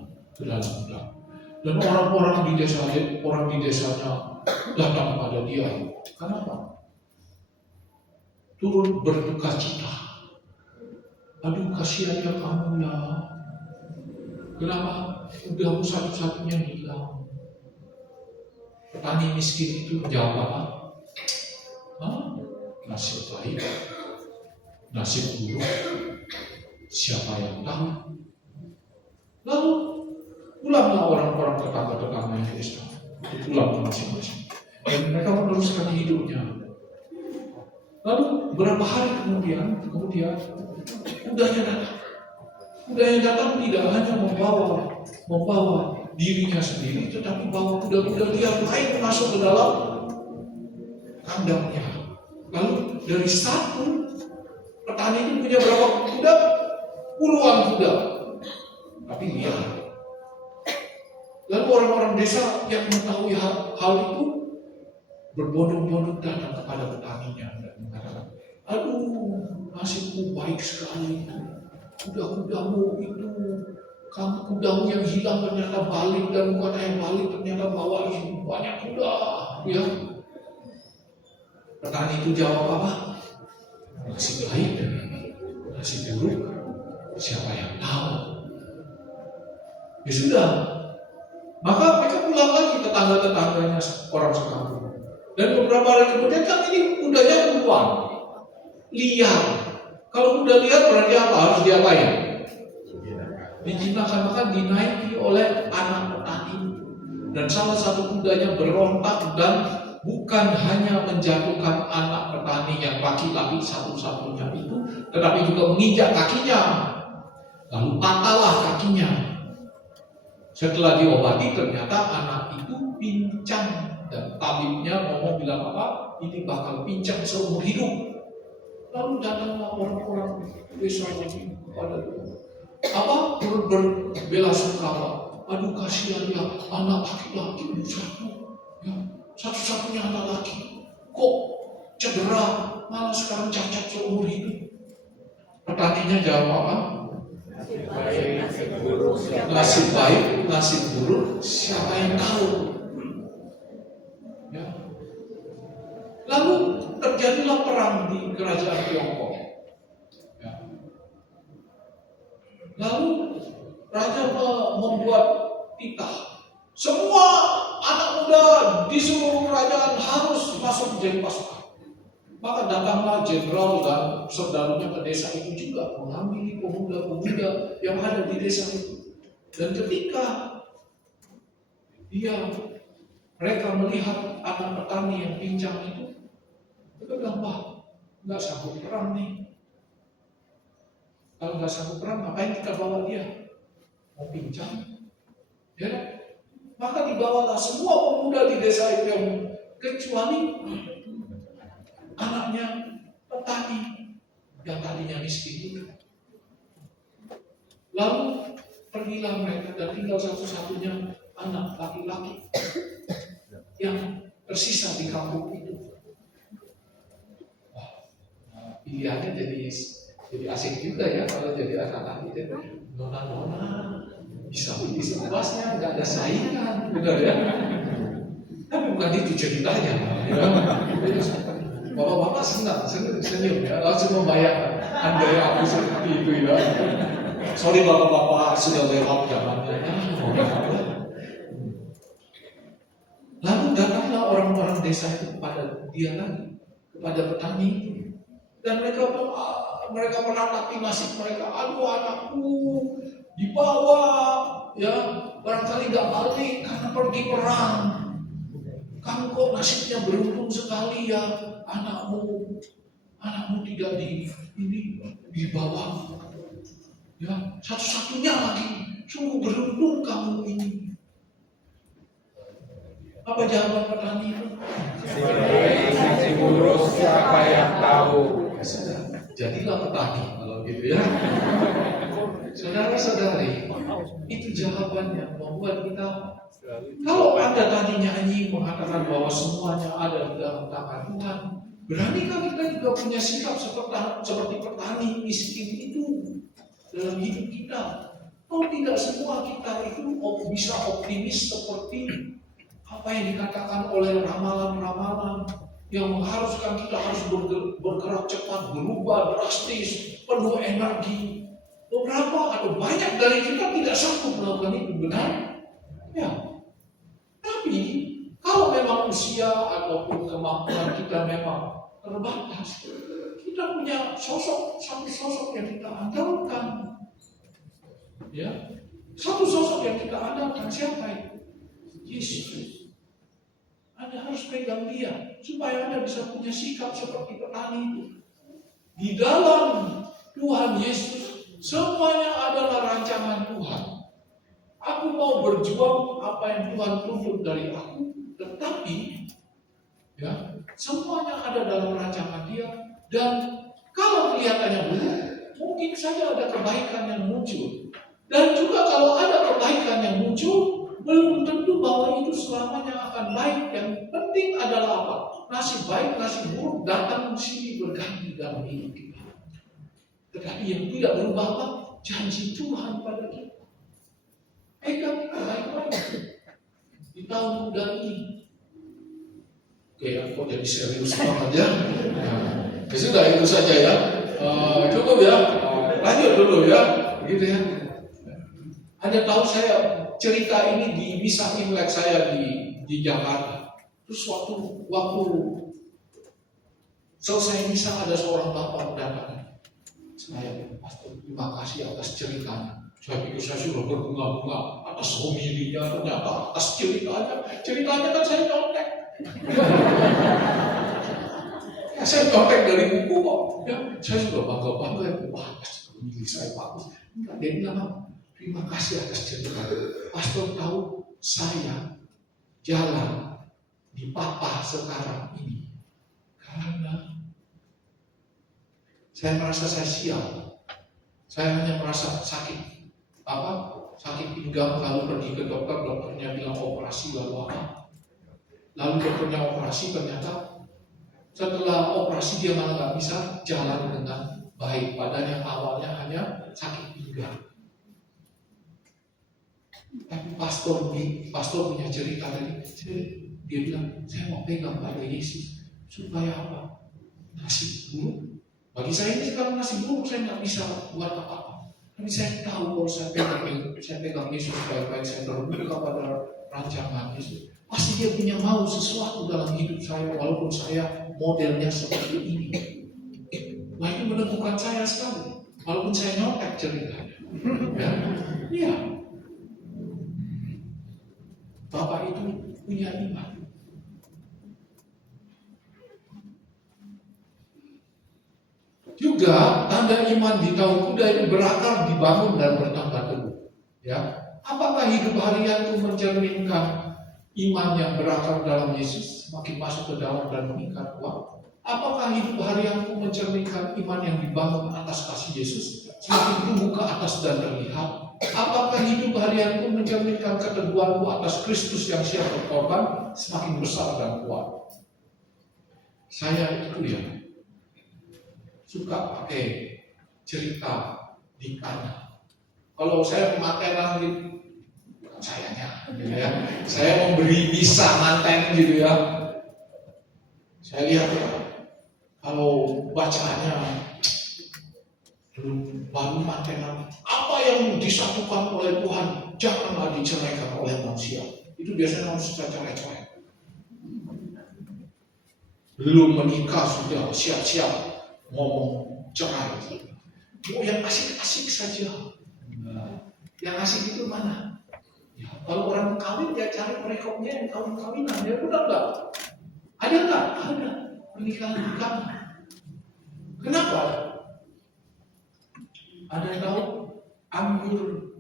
Dan orang di desanya datang kepada dia. Kenapa? Turun berduka cita. Aduh, kasihan ya kamu ya. Kenapa? Kudamu satu-satunya hilang. Petani miskin itu menjawab apa? Nasib baik, nasib buruk, siapa yang tahu? Lalu pulanglah orang-orang tetangga-tetangga yang desa. Pulang ke masing-masing. Dan mereka meneruskan hidupnya. Lalu berapa hari kemudian kudanya datang. Kudanya datang tidak hanya membawa dirinya sendiri, tetapi bawa kuda-kuda liar lain masuk ke dalam kandangnya. Lalu dari 1 petani ini punya berapa kuda? Puluhan kuda, tapi liar. Lalu orang-orang desa yang mengetahui hal itu berbondong-bondong datang kepada petaninya dan mengatakan, aduh, nasibmu baik sekali. Kuda-kudamu itu, kudamu yang hilang ternyata balik, dan bukan hanya balik, ternyata bawa banyak kuda. Ya. Petani itu jawab apa? Nasib baik, nasib buruk, siapa yang tahu? Ya sudah. Maka mereka pulang lagi tetangga-tetangganya orang sekampung. Dan beberapa hari kemudian kan ini kudanya puluhan, liar. Kalau kuda liar berarti apa? Harus diapain? Dijinakan, maka dinaiki oleh anak petani. Dan salah satu kudanya berontak dan bukan hanya menjatuhkan anak petani yang laki-laki satu-satunya itu, tetapi juga menginjak kakinya. Lalu patahlah kakinya. Setelah diobati ternyata anak itu pincang, dan tabibnya bilang apa? Ini bakal pincang seumur hidup. Lalu datanglah orang-orang desa lagi kepada dia. Berbela-sungkawa. Aduh, kasihan ya, anak laki-laki satu-satunya anak laki. Kok cedera, malah sekarang cacat seumur hidup. Petaninya jawab apa? Nasib baik, nasib buruk, siapa yang tahu? Ya. Lalu terjadilah perang di kerajaan Tiongkok. Ya. Lalu perintah. Semua anak muda di seluruh kerajaan harus masuk menjadi pasukan. Maka datanglah jenderal dan saudaranya ke desa itu juga mengambil pemuda-pemuda yang ada di desa itu. Dan ketika mereka melihat anak petani yang pincang itu, mereka bilang, wah, nggak sanggup perang nih. Kalau nggak sanggup perang, ngapain kita bawa dia? Mau pincang? Ya, maka dibawalah semua pemuda di desa itu yang kecuali anaknya petani yang tadinya miskin itu. Lalu pergilah mereka dan tinggal satu-satunya anak laki-laki yang tersisa di kampung itu. Wah, pilihannya jadi asik juga ya kalau jadi anak laki itu. Nona bisa begitu sebabnya nggak ada saingan, benar ya? Tapi bukan itu ceritanya. Ya. Bapak-bapak senyum ya, langsung membayangkan andai aku seperti itu ya. Sorry bapak-bapak sudah lewat zamannya. Lalu datanglah orang-orang desa itu kepada dia lagi, kepada petani itu, dan mereka meratapi nasib mereka. Aduh anakku dibawa, ya barangkali nggak balik karena pergi perang. Kamu kok nasibnya beruntung sekali ya, anakmu tidak dibawa. Ya, satu-satunya lagi, sungguh beruntung kamu ini. Apa jawaban petani itu? Si buruk siapa yang tahu? Jadilah petani kalau gitu ya. Saudara-saudari, itu jawabannya membuat kita. Kalau Anda tadi nyanyi mengatakan bahwa semuanya ada di dalam tangan Tuhan, beranikah kita juga punya sikap seperti petani miskin itu dalam hidup kita? Oh, tidak semua kita itu bisa optimis seperti apa yang dikatakan oleh ramalan-ramalan yang mengharuskan kita harus bergerak cepat, berubah drastis, penuh energi. Beberapa atau banyak dari kita tidak sanggup melakukan itu, benar? Ya. Tapi kalau memang usia ataupun kemampuan kita memang terbatas, kita punya satu sosok yang kita andalkan. Ya, satu sosok yang kita andalkan siapa itu? Yesus. Anda harus pegang dia supaya Anda bisa punya sikap seperti petani itu. Di dalam Tuhan Yesus semuanya adalah rancangan Tuhan. Aku mau berjuang apa yang Tuhan tuntut dari aku, tetapi ya semuanya ada dalam rancangan Dia. Dan kalau kelihatannya buruk, mungkin saja ada kebaikan yang muncul. Dan juga kalau ada kebaikan yang muncul, belum tentu bahwa itu selamanya akan baik. Yang penting adalah apa? Nasib baik, nasib buruk datang sini berganti dalam hidup kita. Tetapi yang tidak berubah apa? Janji Tuhan pada kita. Pegang baik-baik di tahun muda ini. Oke, kok jadi serius banget ya? Ya sudah itu saja ya. Cukup ya. Lanjut dulu ya. Begitu ya. Anda tahu saya cerita ini di misa Imlek saya di Jakarta. Terus waktu selesai misa ada seorang bapak datang. Saya, Pastor, terima kasih atas ceritanya. Saya pikir saya sudah berbunga-bunga atas homilinya, ternyata atas ceritanya. Ceritanya kan saya nyontek. Ya, saya nyontek dari buku kok. Ya, saya sudah bangga-bangga. Wah, homili saya bagus. Enggak, dia bilang, terima kasih atas cerita. Pastor tahu saya jalan di papa sekarang ini karena saya merasa saya sial. Saya hanya merasa sakit. Sakit pinggang, lalu pergi ke dokter, dokternya bilang operasi, lalu apa? Lalu dokternya operasi, ternyata setelah operasi dia malah nggak bisa jalan dengan baik. Padahal yang awalnya hanya sakit pinggang. Tapi pastor punya cerita tadi. Dia bilang, saya mau pegang pada Yesus supaya apa? Nasib buruk. Bagi saya ini sekarang nasib buruk, saya nggak bisa buat apa-apa. Tapi saya tahu kalau saya pegang Yesus baik-baik, saya terbuka pada rancangan Yesus. Pasti dia punya mau sesuatu dalam hidup saya, walaupun saya modelnya seperti ini. Wah, itu menemukan saya sekali. Walaupun saya nyontek ceritanya. Ya, iya. Bapak itu punya iman. Juga tanda iman di tahun kuda itu berakar, dibangun dan bertambah teguh. Ya, apakah hidup harian itu mencerminkan iman yang berakar dalam Yesus, semakin masuk ke dalam dan meningkat kuat? Apakah hidup harian itu mencerminkan iman yang dibangun atas kasih Yesus, semakin tumbuh ke atas dan terlihat? Apakah hidup harian itu mencerminkan keteguhanku atas Kristus yang siap berkorban, semakin besar dan kuat? Saya itu ya suka pakai cerita di Kana. Kalau saya matenan gitu, sayanya, gitu ya. Saya memberi misa manten gitu ya. Saya lihat ya, kalau bacaannya baru mantenan, apa yang disatukan oleh Tuhan janganlah diceraikan oleh manusia. Itu biasanya harus cerai-cerai. Belum menikah sudah siap-siap ngomong cerai. Oh, yang asik-asik saja. Yang asik itu mana? Ya, kalau orang kawin ya cari perekomnya yang kawin-kawinan. Ya benar nggak? Ada nggak? Ada. Pernikahan. Kenapa? Ada yang tahu anggur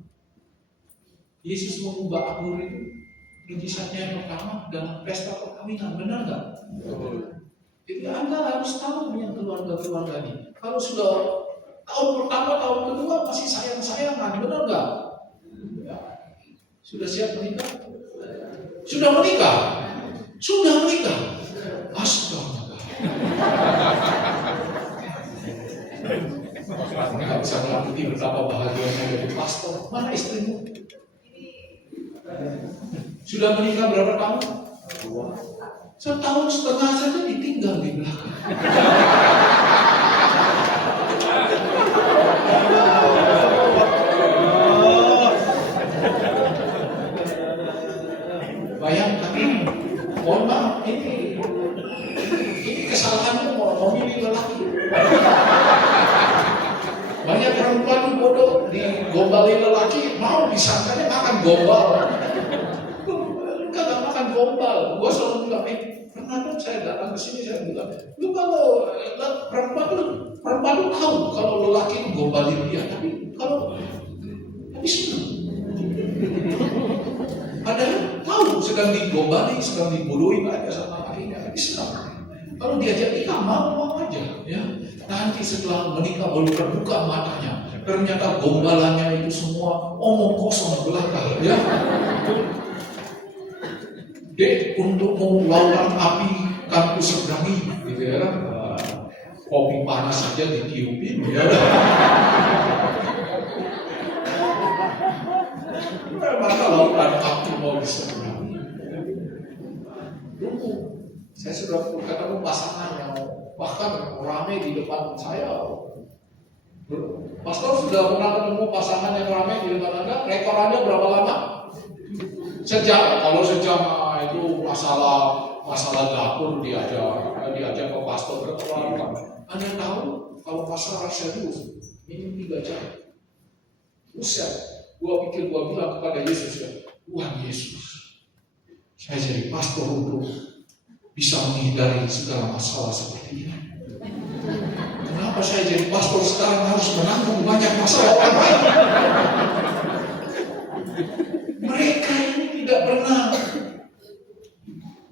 Yesus mengubah anggur itu lukisannya yang pertama dalam pesta perkawinan. Benar nggak? Jadi Anda harus tahu yang keluarga-keluarga ini. Kalau sudah tahun pertama, tahun kedua masih sayang-sayangan, benar nggak? Ya. Sudah siap menikah? Sudah menikah? Sudah menikah? Astaga. Nggak bisa ngerti betapa bahagianya jadi pastor. Mana istrimu? Sudah menikah berapa tahun? 1,5 tahun saja ditinggal di belakang. Bayangkan, mohon maaf, ini kesalahanmu mau memilih lelaki. Banyak perempuan bodoh digombalin lelaki, mau disangkanya makan gombal. Kagak makan gombal. Gua selalu bilang, pernah dong saya datang ke sini saya bilang, lu kalau perempuan tuh tahu kalau lelaki itu gombalin dia, tapi senang. Padahal tahu sedang digombali, sedang dibodohi aja sama lakinya, tapi senang. Kalau diajak nikah mau aja, ya. Nanti setelah menikah baru terbuka matanya, ternyata gombalannya itu semua omong kosong belaka, ya. Dek, untuk mau lawan api kan ku seberangi, gitu ya. Kopi panas saja ditiupin, ya. Maka lautan api mau diseberangi. Dulu saya sudah ketemu pasangan yang bahkan ramai di depan saya. Pastor sudah pernah ketemu pasangan yang ramai di depan Anda? Rekor Anda berapa lama? Sejam. Kalau sejam itu masalah dapur diajak ke pastor berapa. Anda tahu kalau pastor serius ini 3 jam. Buset, gua bilang kepada Yesus ya, Tuhan Yesus, saya jadi pastor untuk bisa menghindari segala masalah seperti ini. Kenapa saya jadi pastor sekarang harus menanggung banyak masalah orang lain? Mereka ini tidak pernah,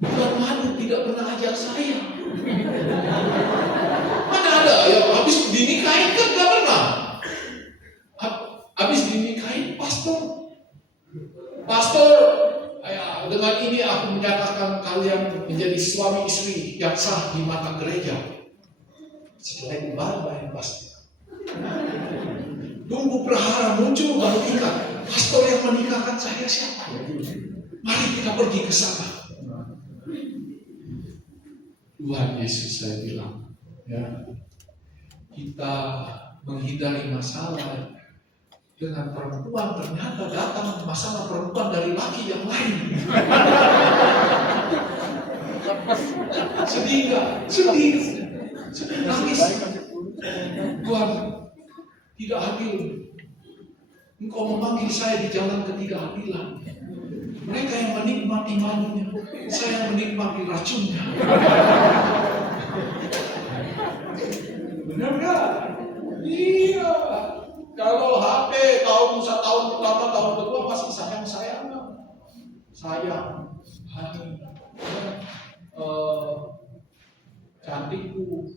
bukan malu, tidak pernah ajak saya. Mana ada yang habis dinikahin kan gak pernah. Habis dinikahin pastor, ya, dengan ini aku menyatakan kalian menjadi suami istri yang sah di mata gereja. Setelah itu baru yang pasti. Tunggu prahara muncul baru ingat, pastor yang menikahkan saya siapa? Mari kita pergi ke sana. Tuhan Yesus, saya bilang, ya, kita menghindari masalah dengan perempuan, ternyata datang masalah perempuan dari laki yang lain. Sedih nggak? Sedih, nangis. Tuhan tidak adil. Engkau memanggil saya di jalan ketidakadilan. Mereka yang menikmati madunya, saya yang menikmati racunnya. Benar nggak? Iya. Kalau HP tahun pertama, tahun kedua masih sayang. Hani, cantikku.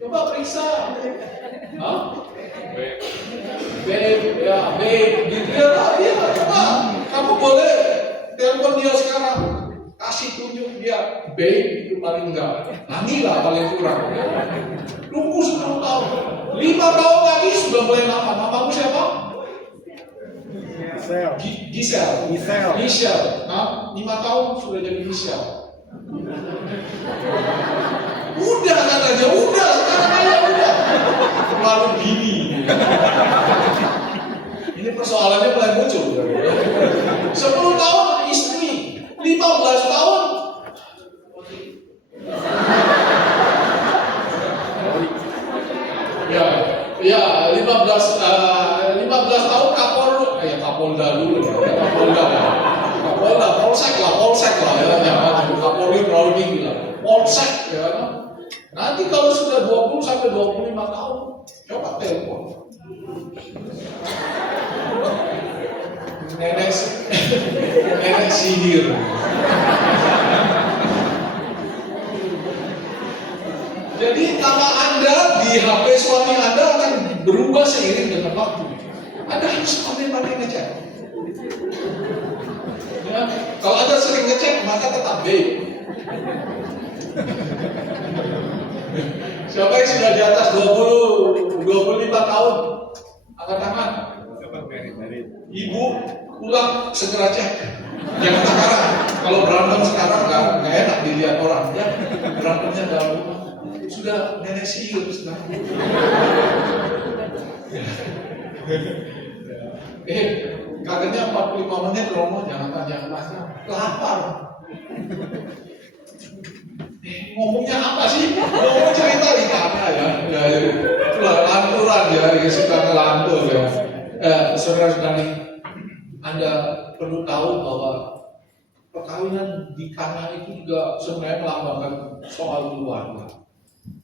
Coba periksa. Babe, gitu ya. Coba, kamu boleh telepon dia sekarang. Kasih tunjuk dia, babe itu paling enggak. Hani lah paling kurang. Tunggu 10 tahun. 5 tahun lagi sudah mulai nama. Namamu siapa? Giselle. Nah, 5 tahun sudah jadi Giselle. Udah katanya, udah sekarang aja udah. Terlalu gini. Ini persoalannya mulai muncul. 10 tahun istri, 15 tahun. Ya, 15 tahun Kapolda dulu. Kapolda, Polsek lah ya, jangan Kapolri terlalu tinggi lah. Polsek ya. Nanti kalau sudah 20 sampai 25 tahun, coba telepon. Nenek sihir. Jadi nama Anda di HP suami Anda akan berubah seiring dengan waktu. Anda harus pandai-pandai ngecek. Ya, kalau Anda sering ngecek, maka tetap baik. Siapa yang sudah di atas 25 tahun? Angkat tangan. Ibu pulang segera cek. Jangan sekarang. Kalau berantem sekarang nggak enak dilihat orang. Ya, berantemnya dalam rumah. Sudah nenek sihir sekarang. Kagetnya 45 menit romo, jangan tanya. Lapar. Ngomongnya apa sih? Ngomong cerita di mana ya? Lanturan ya, suka ngelantur ya. Saudara-saudari, Anda perlu tahu bahwa perkawinan di Kana itu juga sebenarnya melambangkan soal keluarga.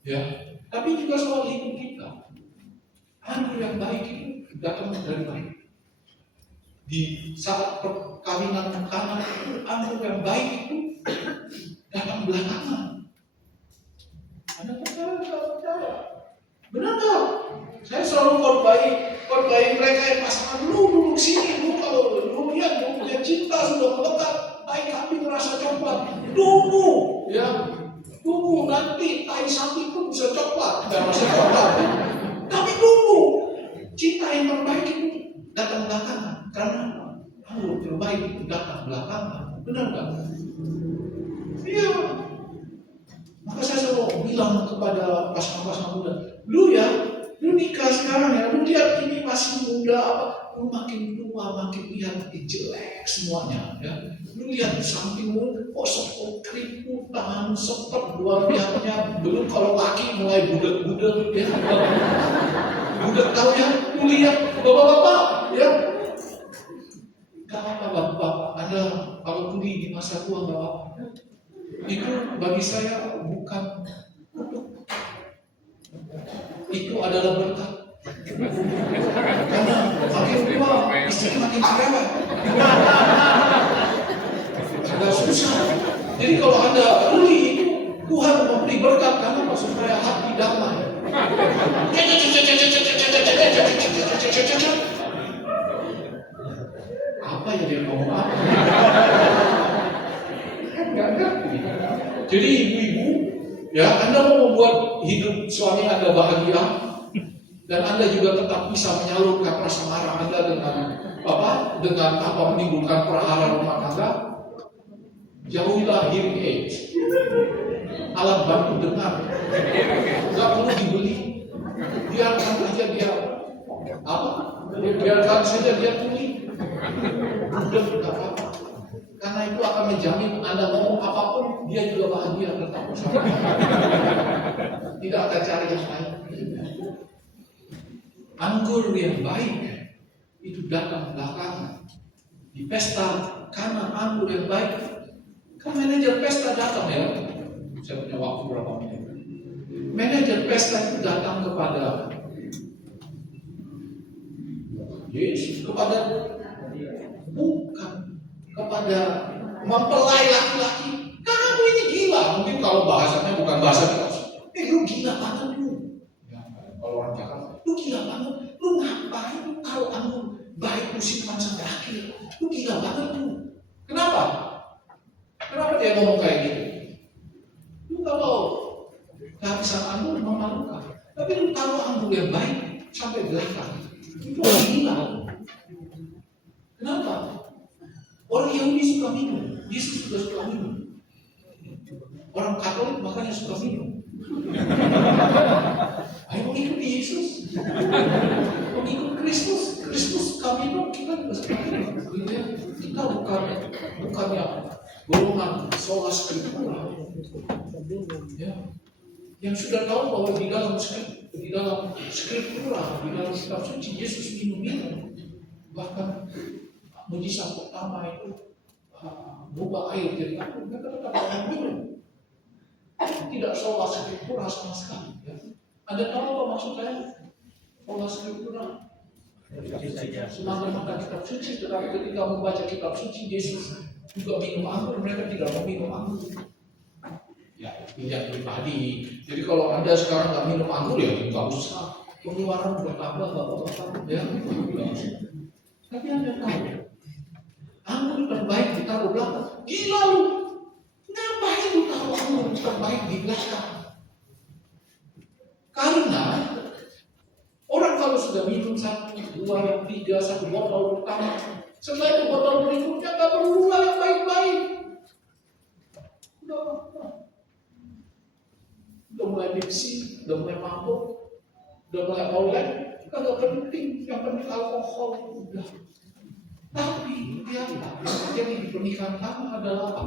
Ya, tapi juga soal hidup kita. Anak yang baik itu datang dari mana? Di saat perkawinan Kana itu, anak yang baik itu datang belakangan. Anda percaya? Benar nggak? Saya selalu khotbah mereka yang pasangan duduk sini, kalau lihat cinta sudah melekat, tai kambing rasa coklat. Tunggu nanti tai sapi pun bisa coklat, dan rasa coklat. Tapi tunggu, cinta yang terbaik itu datang belakangan. Karena Allah terbaik itu datang belakangan. Benar nggak? Iya. Maka saya selalu bilang kepada pasangan-pasangan muda, lu nikah sekarang ya, lu lihat ini masih muda apa, lu makin tua makin lihat jelek semuanya ya. Lu lihat di sampingmu, kok keriput, tangan sepet, dua pihaknya, belum kalau laki mulai budek-budek ya. Budek tahu ya, lu lihat bapak-bapak ya. Gak apa bapak-bapak, Anda kalau tuli di masa tua gak apa. Itu bagi saya bukan kutuk. Itu adalah berkat. Karena makin tua, istri makin cerewet. Agak susah. Jadi kalau Anda peduli itu, Tuhan memberi berkat karena supaya hati damai. Apa yang dia ngomong apa? Enggak ngerti. Jadi ibu-ibu, ya Anda mau membuat hidup suami Anda bahagia, dan Anda juga tetap bisa menyalurkan rasa marah Anda dengan menimbulkan perhara rumah tangga. Jauhilah hearing aid, alat bantu dengar, nggak perlu dibeli, biarkan aja dia Biarkan saja dia tuli. Udah tidak apa-apa. Karena itu akan menjamin Anda ngomong apapun, dia juga bahagia tetap bersama. Tidak akan cari yang lain. Anggur yang baik itu datang belakangan. Di pesta karena anggur yang baik. Kan manajer pesta datang ya. Saya punya waktu berapa menit. Manajer pesta itu datang kepada Yesus, bukan kepada mempelai laki-laki. Kamu ini gila. Mungkin kalau bahasanya bukan bahasa kita. Lu gila banget lu. Ya, kalau orang Jakarta, lu gila banget. Lu ngapain lu kalau anggur baik lu simpan sampai akhir? Lu gila banget lu. Kenapa? Kenapa dia ngomong kayak gitu? Lu kalau kehabisan anggur memalukan. Tapi lu taruh anggur yang baik sampai belakang. Itu orang gila. Kenapa? Orang Yahudi suka minum, Yesus juga suka minum. Orang Katolik makanya suka minum. Ayo mengikuti Yesus, mengikuti Kristus. Kristus suka minum, kita juga suka minum. Kita bukannya golongan sola scriptura. Ya. Yang sudah tahu bahwa di dalam scriptura, di dalam kitab suci Yesus minum. Bahkan mujizat pertama itu berubah air jadi anggur. Mereka tetap minum. Tidak sola scriptura sama sekali. Ya. Anda tahu apa maksud saya? Sola scriptura. Semakin kitab suci, tetapi ketika membaca kitab suci Yesus juga minum anggur, mereka tidak mau minum anggur. Ya, tidak pribadi. Jadi kalau Anda sekarang nggak minum anggur ya nggak usah. Pengeluaran bertambah nggak apa-apa. Ya, tapi Anda tahu, anggur terbaik ditaruh belakang. Gila lu, ngapain lu taruh anggur terbaik di belakang? Karena orang kalau sudah minum 1, 2, 3, 1 botol pertama, setelah itu botol berikutnya nggak perlu yang baik-baik. Udah mulai Pepsi, udah mulai mabuk, udah mulai oleh, kagak penting, yang penting alkohol udah. Tapi lihatlah, jadi di pernikahan kamu adalah apa?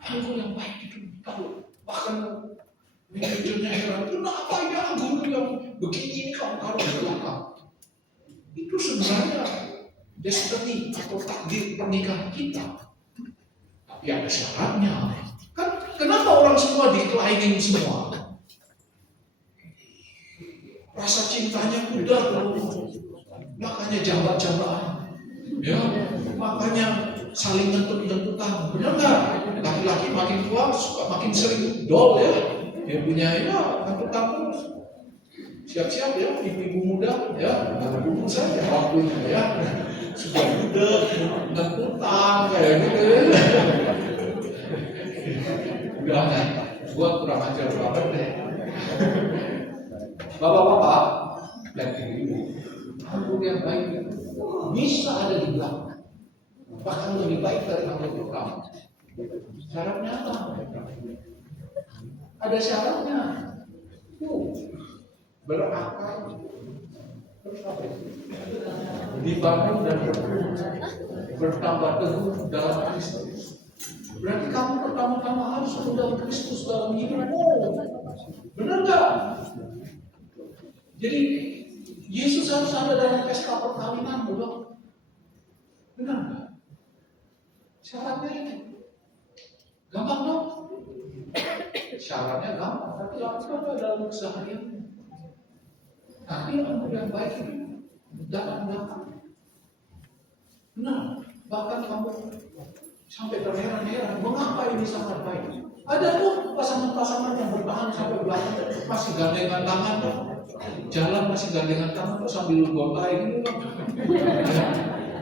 Anggur yang baik itu tahu. Bahkan manajernya heran, kenapa ini anggur yang begini ini kamu taruh di belakang? Itu sebenarnya destiny atau takdir pernikahan kita. Tapi ada syaratnya. Kan kenapa orang semua declining semua? Rasa cintanya pudar dulu. Makanya jambat-jambatan. Ya, makanya saling ngentut-ngentutan. Benar nggak? Laki-laki makin tua suka makin sering dol ya. Dia punya ya ngentut terus. Siap-siap ya, ibu-ibu muda ya, dukung saja waktunya ya. Sudah muda, ngentutan kayak gitu. Udah kan? Gua kurang ajar banget deh. Bapak-bapak, lihat ini. Anggur yang baik itu bisa ada di belakang. Bahkan lebih baik dari anggur pertama. Syaratnya apa? Ada syaratnya. Berakar. Terus apa itu? Dibangun dan bertambah teguh dalam Kristus. Berarti kamu pertama-tama harus mengundang Kristus dalam hidupmu. Benar nggak? Jadi Yesus harus ada dalam pesta perkawinan, bukan? Benar nggak? Syaratnya itu gampang dong. Syaratnya gampang, tapi lakukan dalam keseharian. Tapi anggur yang baik itu datang belakang. Benar, bahkan kamu sampai terheran-heran, mengapa ini sangat baik? Ada tuh pasangan-pasangan yang bertahan sampai belakang, masih gandengan tangan tuh. Jalan masih gandengan tangan tuh sambil gontai gitu.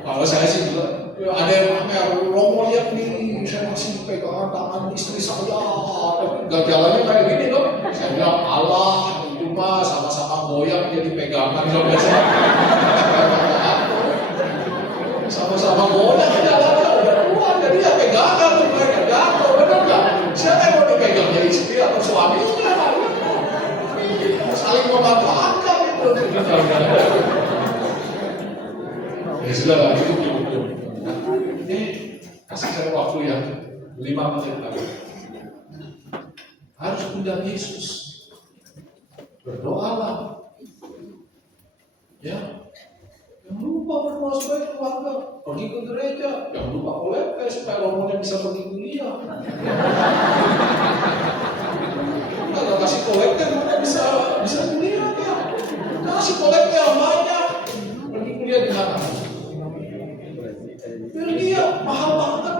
Kalau saya sih juga ada yang pamer, Romo lihat nih, saya masih pegangan tangan istri saya, tapi gak jalannya kayak gini loh. Saya bilang Allah, itu mah sama-sama goyang jadi pegangan sama saya. Sama-sama goyang jalannya udah keluar, jadi ya pegangan tuh mereka jatuh, benar nggak? Siapa yang mau dipegangnya istri atau suaminya? Saling memanfaatkan itu. menceritakan. Harus undang Yesus. Berdoalah. Ya. Jangan lupa berdoa sebagai keluarga. Pergi ke gereja. Jangan lupa kolekte supaya romonya bisa pergi kuliah. Kalau kasih kolekte, romonya bisa kuliah ya. Kasih kolekte yang banyak. Pergi kuliah di mana? Belgia, mahal banget.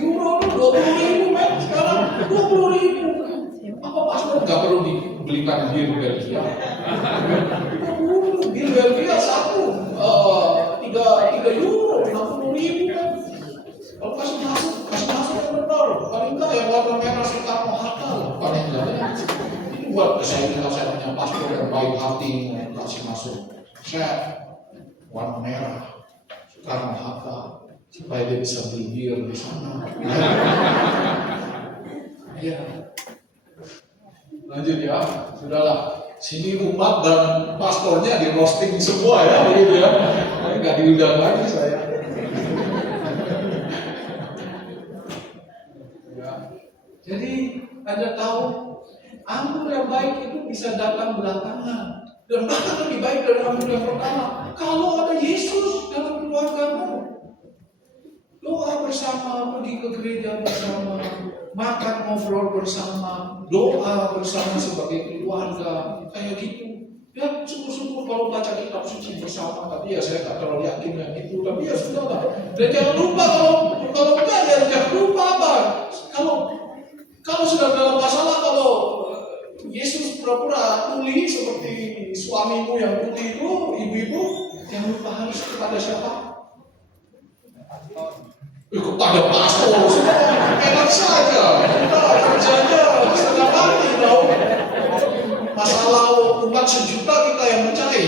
Euro tuh 20.000 men, sekarang 20.000. Apa paspor nggak perlu dibelikan bir Belgia? Bir Belgia satu 3 euro, 60.000 kan. Kalau kasih masuk yang benar, paling nggak yang warna merah Soekarno Hatta lah, paling nggak ya. Ini buat saya punya paspor yang baik hati kasih masuk. Saya warna merah Soekarno Hatta supaya dia bisa beli bir di sana. Ya. Lanjut ya, sudahlah. Sini umat dan paspornya di roasting semua ya, begitu ya. Nggak diundang lagi saya. Ya. Jadi Anda tahu, anggur yang baik itu bisa datang belakangan dan bahkan lebih baik dari anggur yang pertama. Kalau ada Yesus dalam keluargamu, doa bersama, pergi ke gereja bersama, makan ngobrol bersama, doa bersama sebagai keluarga, kayak gitu. Ya syukur-syukur kalau baca kitab suci bersama, tapi ya saya tak terlalu yakin yang itu. Tapi ya sudah lah. Dan jangan lupa kalau enggak ya jangan lupa apa? Kalau sudah dalam masalah, kalau Yesus pura-pura tuli seperti suamimu yang tuli itu, ibu-ibu, jangan lupa harus kepada siapa? Kepada pastor, enak saja. Kita kerjanya setengah mati tahu. Masalah umat 1 juta kita yang mencari,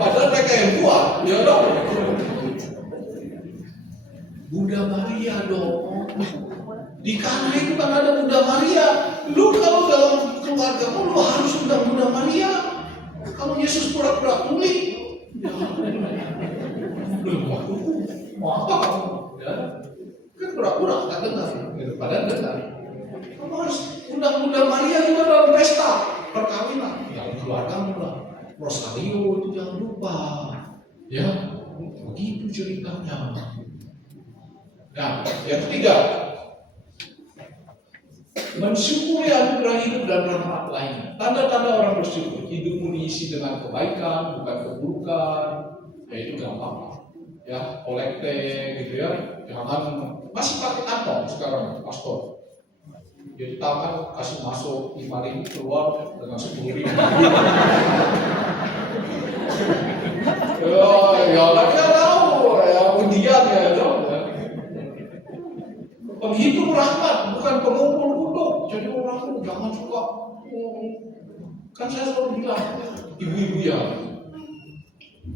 padahal mereka yang buat, ya dong. Bunda Maria dong. Di Kana itu kan ada Bunda Maria. Lu kalau dalam keluarga lu harus undang Bunda Maria. Kalau Yesus pura-pura tuli, ya, mau apa kamu? Ya. Kan pura-pura tak dengar, padahal dengar. Kamu harus undang Bunda Maria juga dalam pesta perkawinan. Yang keluargamu lah, Rosario itu jangan lupa, ya. Begitu ceritanya. Nah, yang ketiga, mensyukuri anugerah hidup dan rahmat lainnya. Tanda-tanda orang bersyukur, hidupmu diisi dengan kebaikan, bukan keburukan. Ya itu gampang. Ya, kolekte gitu ya. Jangan masih pakai kantong sekarang pastor. Jadi tangan kasih masuk 5.000 keluar dengan 10.000. Ya kan kita tahu ya undian ya dong. Penghitung rahmat bukan pengumpul kutuk. Jadi orang itu jangan suka. Kan saya selalu bilang ibu-ibu ya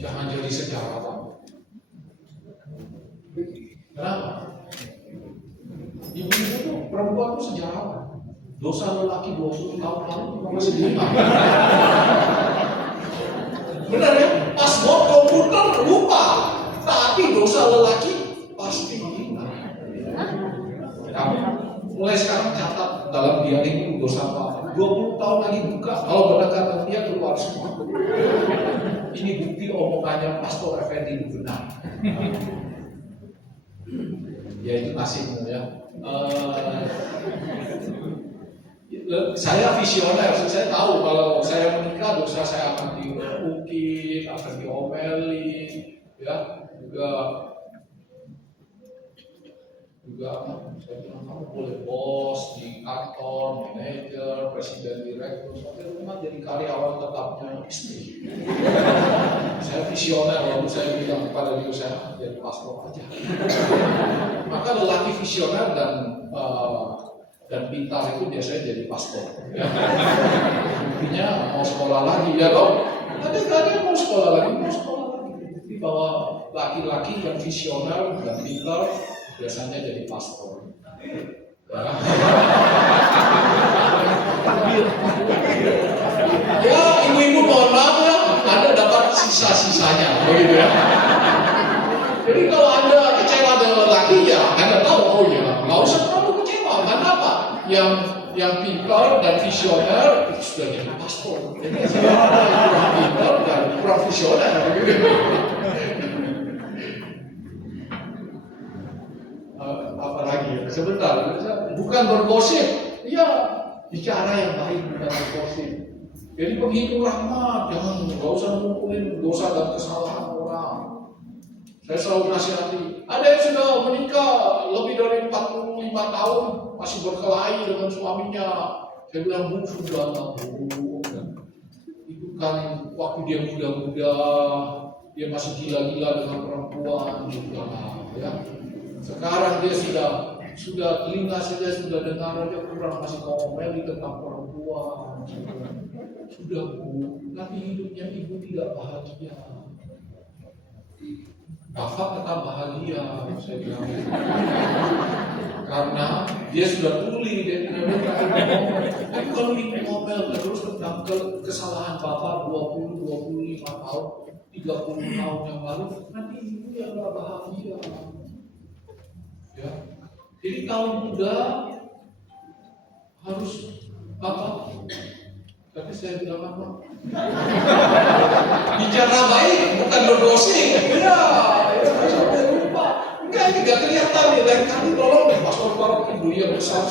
jangan jadi sejarawan. Kenapa? Ibu-ibu itu perempuan itu sejarawan. Dosa lelaki 20 tahun lalu masih diingat. Benar ya? Pas buat komputer lupa, tapi dosa lelaki pasti ingat. Kamu mulai sekarang catat dalam diarimu dosa apa? 20 tahun lagi buka, kalau berdekatan dia keluar semua. Ini bukti omongannya Pastor Effendi benar. Ya itu nasibmu ya. Saya visioner, saya tahu kalau saya menikah dosa saya akan diukir, akan diomeli, ya juga saya bilang kamu boleh bos di kantor, manajer, presiden, direktur, sampai rumah jadi karyawan tetapnya istri. Saya visioner, lalu saya bilang kepada diri saya jadi pastor aja. Maka lelaki visioner dan pintar itu biasanya jadi pastor. Ya. Buktinya mau sekolah lagi ya dong. Adik-adik mau sekolah lagi. Tapi bahwa laki-laki yang visioner dan pintar biasanya jadi pastor. Ya, ibu-ibu mohon maaf ya, Anda dapat sisa-sisanya, begitu ya. Jadi kalau Anda kecewa dengan lelaki ya, Anda yang pintar dan visioner itu sudah jadi pastor. Jadi saya kurang pintar dan kurang visioner. Apalagi sebentar, bukan bergosip, ya bicara yang baik, bukan bergosip. Jadi penghitung rahmat, jangan nggak usah ngumpulin dosa dan kesalahan orang. Saya selalu nasihati, ada yang sudah menikah lebih dari 45 tahun masih berkelahi dengan suaminya. Saya bilang, Bu, sudah Bu. Itu kan waktu dia muda-muda, dia masih gila-gila dengan perempuan, juga ya. Sekarang dia sudah telinga saja sudah dengar aja kurang, masih ngomeli tentang perempuan. Sudah Bu, nanti hidupnya ibu tidak bahagia. Bapak tetap bahagia, saya bilang. Karena dia sudah tuli, dia tidak ngomel. Tapi kalau ibu ngomel terus tentang kesalahan Bapak 20, 25 tahun, 30 tahun yang lalu, nanti ibu yang gak bahagia. Ya. Jadi tahun muda harus Bapak. Tapi saya bilang apa? Bicara baik, bukan bergosip. Ya, sampai lupa. Enggak, ini gak kelihatan nih. Lain kali tolong deh, pastor Barok ibu yang besar.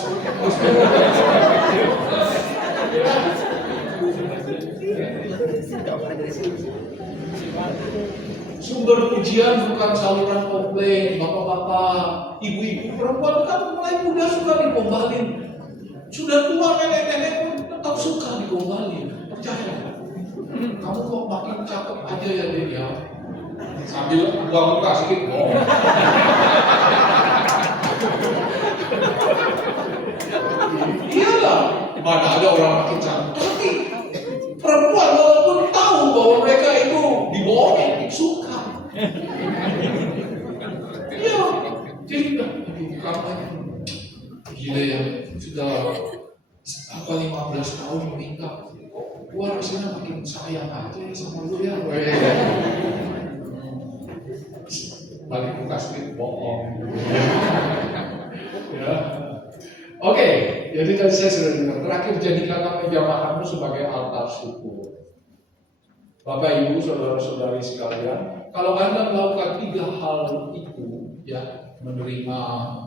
Sumber pujian bukan saluran komplain, bapak-bapak, ibu-ibu, perempuan kan mulai muda suka digombalin. Sudah tua nenek-nenek pun tetap suka digombalin. Percaya? Kamu kok makin cakep aja ya Dek ya. Sambil buang muka sedikit. Oh. Iyalah, mana ada orang makin cakep. Tapi perempuan walaupun tahu bahwa mereka itu dibohongin, suka. Iya, jadi kamu gila ya, sudah 15 tahun menikah. Gua rasanya makin sayang aja sama lu ya. Balik muka sedikit bohong. Ya. Oke, jadi tadi saya sudah bilang, terakhir jadikan kami jamaahmu sebagai altar syukur. Bapak Ibu, saudara-saudari sekalian, kalau Anda melakukan 3 hal itu, ya, menerima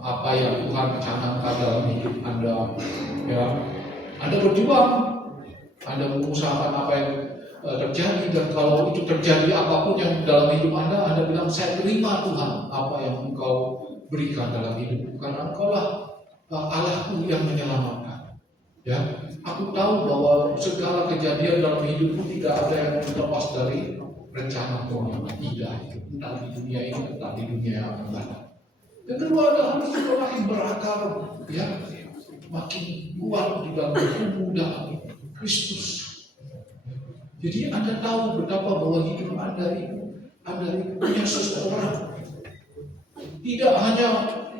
apa yang Tuhan canangkan dalam hidup Anda, ya, Anda berjuang, Anda mengusahakan apa yang terjadi, dan kalau itu terjadi apapun yang dalam hidup Anda bilang, saya terima Tuhan apa yang Engkau berikan dalam hidup, karena Engkaulah Allahku yang menyelamatkan. Ya, aku tahu bahwa segala kejadian dalam hidupku tidak ada yang lepas dari rencana Tuhan. Tidak, entah di dunia ini, entah di dunia yang akan datang. Yang kedua adalah harus kita makin berakar, ya, makin kuat di dalam tubuh dalam Kristus. Jadi Anda tahu betapa bahwa hidup Anda punya seseorang. Tidak hanya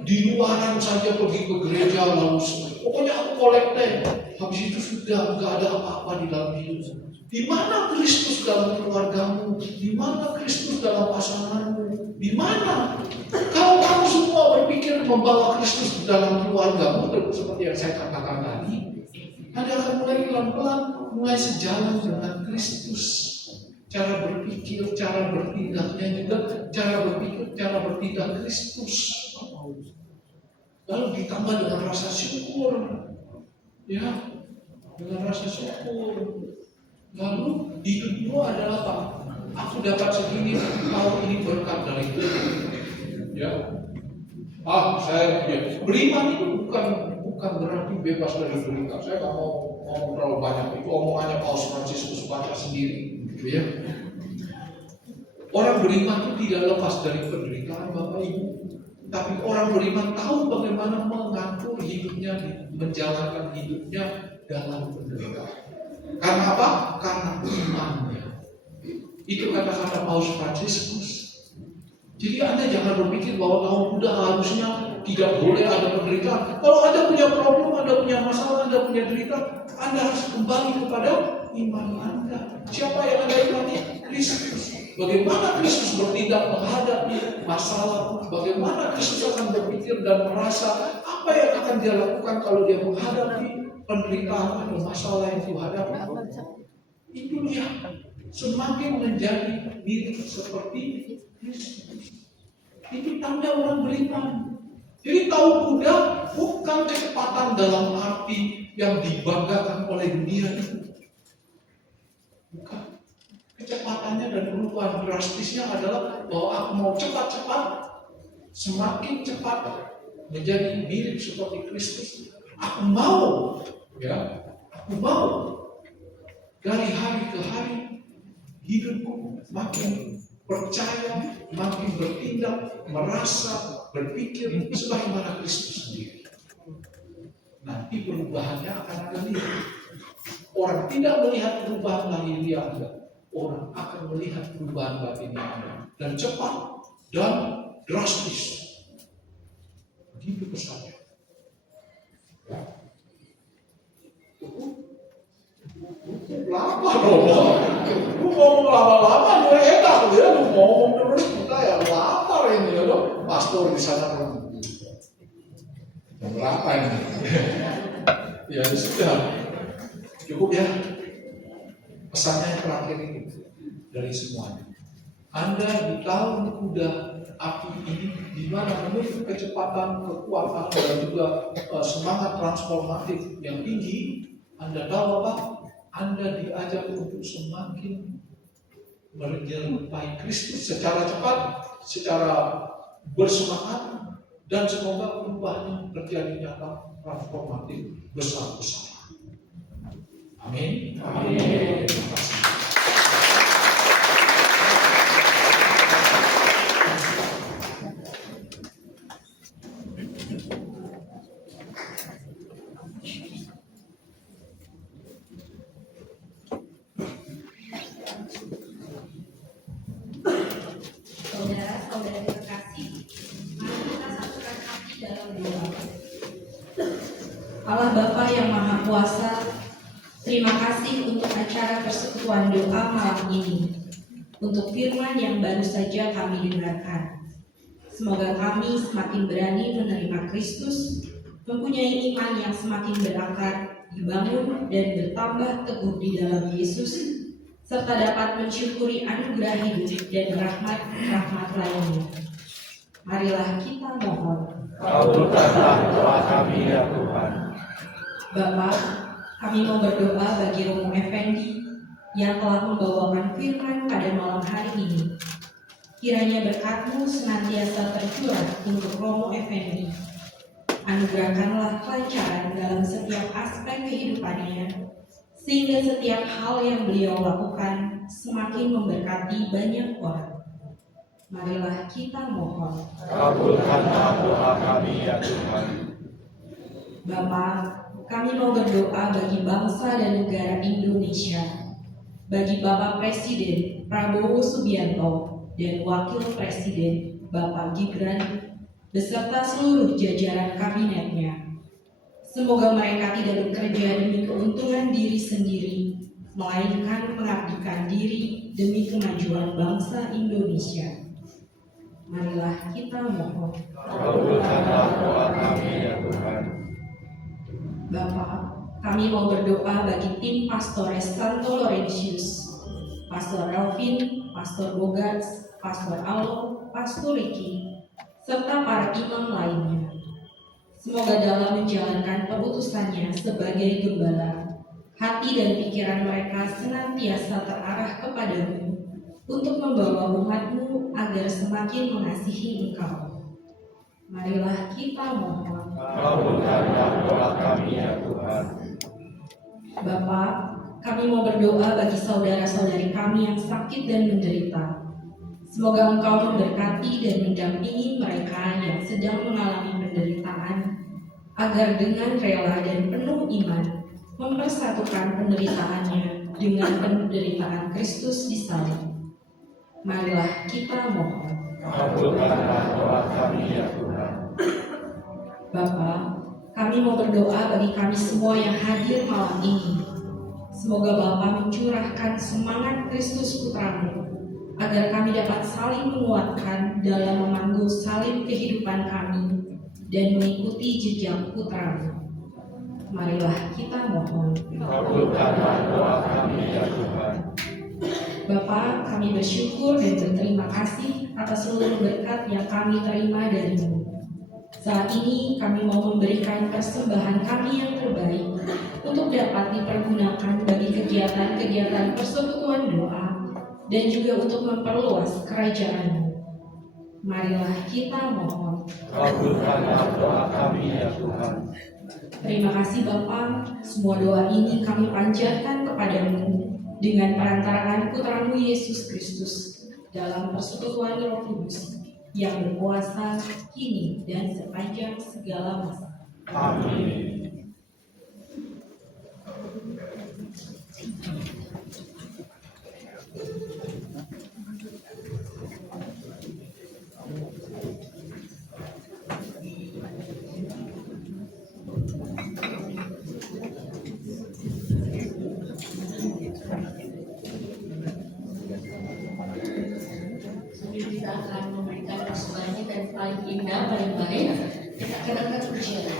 di luaran saja pergi ke gereja lalu pokoknya aku kolekte, habis itu sudah nggak ada apa-apa di dalam hidup. Di mana Kristus dalam keluargamu? Di mana Kristus dalam pasanganmu? Di mana? Kalau kamu semua berpikir membawa Kristus dalam keluargamu, seperti yang saya katakan tadi, Anda akan mulai pelan-pelan mulai sejalan dengan Kristus. Cara berpikir, cara bertindaknya juga cara berpikir, cara bertindak Kristus. Lalu ditambah dengan rasa syukur, ya, dengan rasa syukur. Lalu hidupmu adalah apa? Aku dapat segini, kalau ini berkat dari Tuhan. Ya, saya beriman itu bukan berarti bebas dari berita. Saya nggak mau ngomong terlalu banyak. Itu omongannya Paus Fransiskus baca sendiri, gitu ya. Orang beriman itu tidak lepas dari penderitaan, Bapak Ibu. Tapi orang beriman tahu bagaimana mengatur hidupnya, menjalankan hidupnya dalam penderitaan. Karena apa? Karena imannya. Itu kata-kata Paus Fransiskus. Jadi Anda jangan berpikir bahwa tahun muda harusnya tidak boleh ada penderitaan. Kalau Anda punya problem, Anda punya masalah, Anda punya derita, Anda harus kembali kepada iman Anda. Siapa yang Anda imani? Kristus. Bagaimana Kristus bertindak menghadapi masalah, bagaimana Kristus akan berpikir dan merasa apa yang akan dia lakukan kalau dia menghadapi penderitaan atau masalah yang dihadapi. Itu dia semakin menjadi mirip seperti Kristus. Itu tanda orang beriman. Jadi tahu kuda bukan kecepatan dalam arti yang dibanggakan oleh dunia itu. Bukan. Kecepatannya dan perubahan drastisnya adalah bahwa aku mau cepat-cepat, semakin cepat menjadi mirip seperti Kristus. Aku mau, ya, aku mau dari hari ke hari hidupku makin percaya, makin bertindak, merasa, berpikir sebagaimana Kristus sendiri. Nanti perubahannya akan ada lihat. Orang tidak melihat perubahan lahiriah Anda, orang akan melihat perubahan batinnya Anda, dan cepat dan drastis. Begitu pesannya. Lama dong. Lu ngomong lama-lama juga enak ya. Lu ngomong terus kita ya lapar ini ya dong. Pastor di sana dong. Berapa ini? Ya sudah. Cukup ya. Pesannya yang terakhir ini dari semuanya. Anda di tahun kuda api ini, di mana menurut kecepatan, kekuatan dan juga semangat transformatif yang tinggi, Anda tahu apa? Anda diajak untuk semakin menyerupai Kristus secara cepat, secara bersemangat, dan semoga perubahannya terjadi nyata, transformatif, besar-besaran. Amin. Amin. Terima kasih. Saudara-saudari terkasih, mari kita satukan hati dalam doa. Allah Bapa yang Maha Kuasa, terima kasih untuk acara persekutuan doa malam ini, untuk firman yang baru saja kami dengarkan. Semoga kami semakin berani menerima Kristus, mempunyai iman yang semakin berakar, dibangun dan bertambah teguh di dalam Yesus, serta dapat mensyukuri anugerah hidup dan rahmat-rahmat lainnya. Marilah kita mohon. Kabulkanlah doa kami ya Tuhan. Bapa, kami mau berdoa bagi Romo Effendi yang telah membawakan firman pada malam hari ini. Kiranya berkat-Mu senantiasa tercurah untuk Romo Effendi. Anugerahkanlah kelancaran dalam setiap aspek kehidupannya, sehingga setiap hal yang beliau lakukan semakin memberkati banyak orang. Marilah kita mohon. Kabulkanlah doa kami ya Tuhan. Bapa, kami mau berdoa bagi bangsa dan negara Indonesia, bagi Bapak Presiden Prabowo Subianto dan Wakil Presiden Bapak Gibran beserta seluruh jajaran kabinetnya. Semoga mereka tidak bekerja demi keuntungan diri sendiri, melainkan mengabdikan diri demi kemajuan bangsa Indonesia. Marilah kita mohon. Kabulkanlah doa kami ya Tuhan. Bapa, kami mau berdoa bagi tim Pastores Santo Laurentius, Pastor Elvin, Pastor Bogats, Pastor Alo, Pastor Ricky, serta para imam lainnya. Semoga dalam menjalankan keputusannya sebagai gembala, hati dan pikiran mereka senantiasa terarah kepadamu untuk membawa umat-Mu agar semakin mengasihi Engkau. Marilah kita mohon. Kabulkanlah doa kami ya Tuhan. Bapa, kami mau berdoa bagi saudara-saudari kami yang sakit dan menderita. Semoga Engkau memberkati dan mendampingi mereka yang sedang mengalami penderitaan, agar dengan rela dan penuh iman mempersatukan penderitaannya dengan penderitaan Kristus di salib. Marilah kita mohon. Kabulkanlah doa kami ya Tuhan. Bapa, Kami mau berdoa bagi kami semua yang hadir malam ini. Semoga Bapa mencurahkan semangat Kristus Putramu, agar kami dapat saling menguatkan dalam memanggul salib kehidupan kami dan mengikuti jejak Putramu. Marilah kita mohon. Kabulkanlah doa kami ya Tuhan. Bapa, kami bersyukur dan berterima kasih atas seluruh berkat yang kami terima dari-Mu. Saat ini kami mau memberikan persembahan kami yang terbaik untuk dapat dipergunakan bagi kegiatan-kegiatan persekutuan doa dan juga untuk memperluas kerajaan-Mu. Marilah kita mohon. Kabulkanlah doa kami ya Tuhan. Terima kasih Bapa, semua doa ini kami panjatkan kepadamu dengan perantaraan Putramu Yesus Kristus dalam persekutuan Roh Kudus yang berkuasa kini dan sepanjang segala masa. Amin. Kita akan memberikan persembahan dan paling indah, paling baik. Kita akan angkat pujian.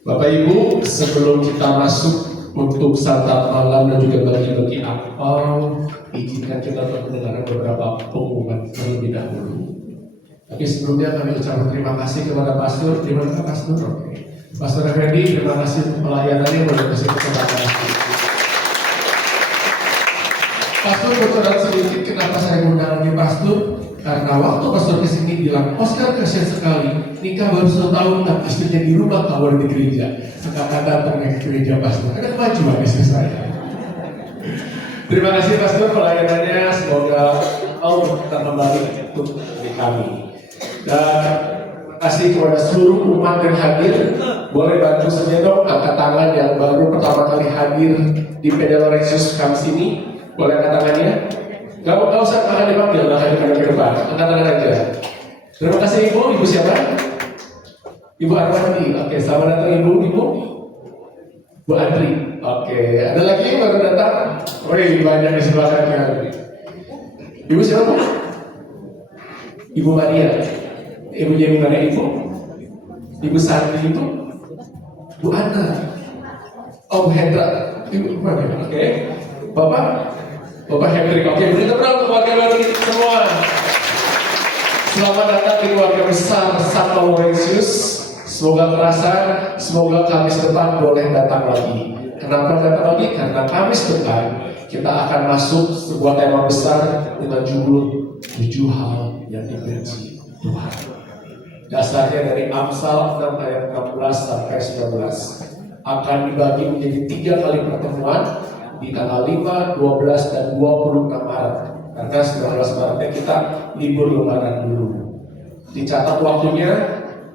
Bapak Ibu, sebelum kita masuk untuk santap malam dan juga bagi-bagi apel, izinkan kita untuk mendengarkan beberapa pengumuman terlebih dahulu. Tapi sebelumnya kami ucapkan terima kasih kepada Pastor. Terima kasih Pastor. Oke. Pastor Effendi, terima kasih untuk pelayanannya yang kasih kesempatan. Pastor bocoran sedikit kenapa saya mengundang lagi Pastor? Karena waktu Pastor kesini bilang, Oscar kasihan sekali, nikah baru 1 tahun, tapi istrinya di rumah, kawan di gereja. Sekarang datang ke gereja Pastor, ada kemajuan istri saya. Terima kasih Pastor pelayanannya, semoga Allah kita kembali untuk di kami. Dan terima kasih kepada seluruh umat yang hadir. Boleh bantu saja dong, angkat tangan yang baru pertama kali hadir di Pedal Resus Kamis ini. Boleh angkat tangannya? Gak usah akan dipanggil, akan ke depan. Angkat tangan aja. Terima kasih Ibu. Ibu siapa? Ibu Arwandi. Oke, selamat datang Ibu. Bu Andri. Oke, ada lagi yang baru datang? Wih, banyak di sebelah kanan. Ibu siapa? Ibu Maria. Ibunya Ibu Maria itu? Ibu Santi itu? Bu Ana. Oh, Bu Hendra. Ibu mana? Oke. Bapak Hendrik. Oke, beri tepuk tangan untuk keluarga baru ini semua. Selamat datang di keluarga besar Santo Laurentius. Semoga terasa, semoga Kamis depan boleh datang lagi. Kenapa datang lagi? Karena Kamis depan kita akan masuk sebuah tema besar dengan judul 7 hal yang dibenci Tuhan. Dasarnya dari Amsal 6 ayat 16 sampai 19. Akan dibagi menjadi 3 kali pertemuan di tanggal 5, 12, dan 26 Maret. Karena 19 Maretnya kita libur lebaran dulu. Dicatat waktunya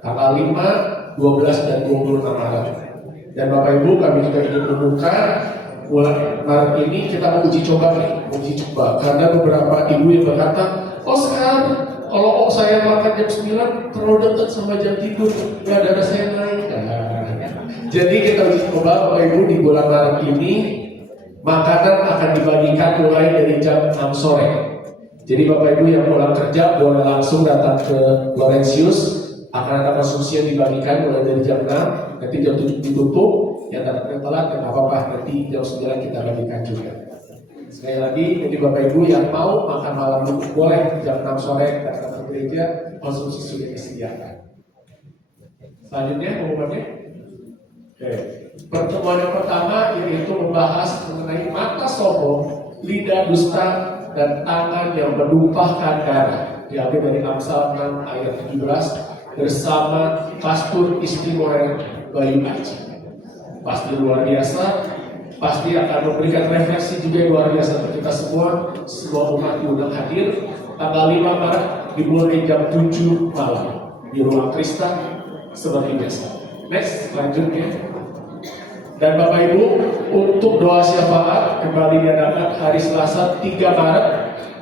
tanggal 5, 12, dan 26 Maret. Dan Bapak Ibu, kami juga ingin membuka bulan Maret ini kita mau uji coba nih, uji coba. Karena beberapa ibu yang berkata, oh sekarang kalau saya makan jam 9 terlalu dekat sama jam tidur, nggak ada saya naik. Jadi kita uji coba Bapak Ibu di bulan Maret ini makanan akan dibagikan mulai dari jam 6 sore. Jadi Bapak Ibu yang pulang kerja boleh langsung datang ke Laurentius. Akan ada konsumsi yang dibagikan mulai dari jam 6, nanti jam 7 ditutup. Yang datang telat, ya apa-apa, nanti jam 9 kita bagikan juga. Sekali lagi, jadi Bapak Ibu yang mau makan malam boleh jam 6 sore datang ke gereja, konsumsi sudah disediakan. Selanjutnya pengumumannya. Oke. Pertemuan yang pertama yaitu membahas mengenai mata sombong, lidah dusta, dan tangan yang menumpahkan darah. Diambil dari Amsal 6 ayat 17 bersama Pastor Istimewa Bayu Aji. Pasti luar biasa, pasti akan memberikan refleksi juga yang luar biasa untuk kita semua. Semua umat diundang hadir tanggal 5 Maret dimulai jam 7 malam di ruang Krista seperti biasa. Next, lanjutnya. Dan Bapak Ibu, untuk doa syafaat kembali diadakan hari Selasa 3 Maret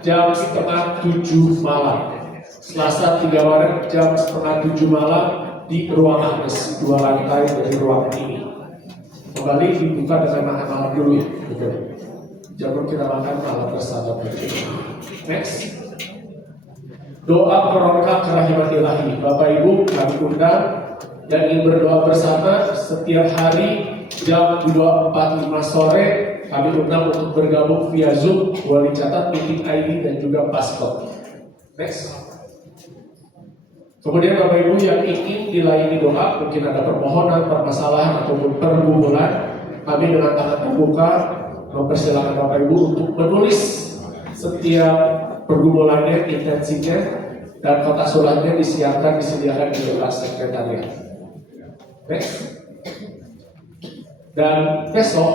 jam setengah 7 malam. Selasa 3 Maret jam setengah 7 malam di ruang Agnes, 2 lantai dari ruang ini. Kembali dibuka dengan makan malam dulu ya. Jangan kita makan malam bersama. Next. Doa perongkak kerahiman ilahi. Bapak Ibu kami undang dan ingin berdoa bersama setiap hari jam 2.45 sore. Kami undang untuk bergabung via Zoom. Boleh dicatat meeting ID dan juga passcode. Next. Kemudian Bapak Ibu yang ingin dilayani doa, mungkin ada permohonan, permasalahan ataupun pergumulan, kami dengan tangan terbuka mempersilahkan Bapak Ibu untuk menulis setiap pergumulannya, intensinya, dan kotak suratnya disediakan di kelas sekretariat. Next. Dan besok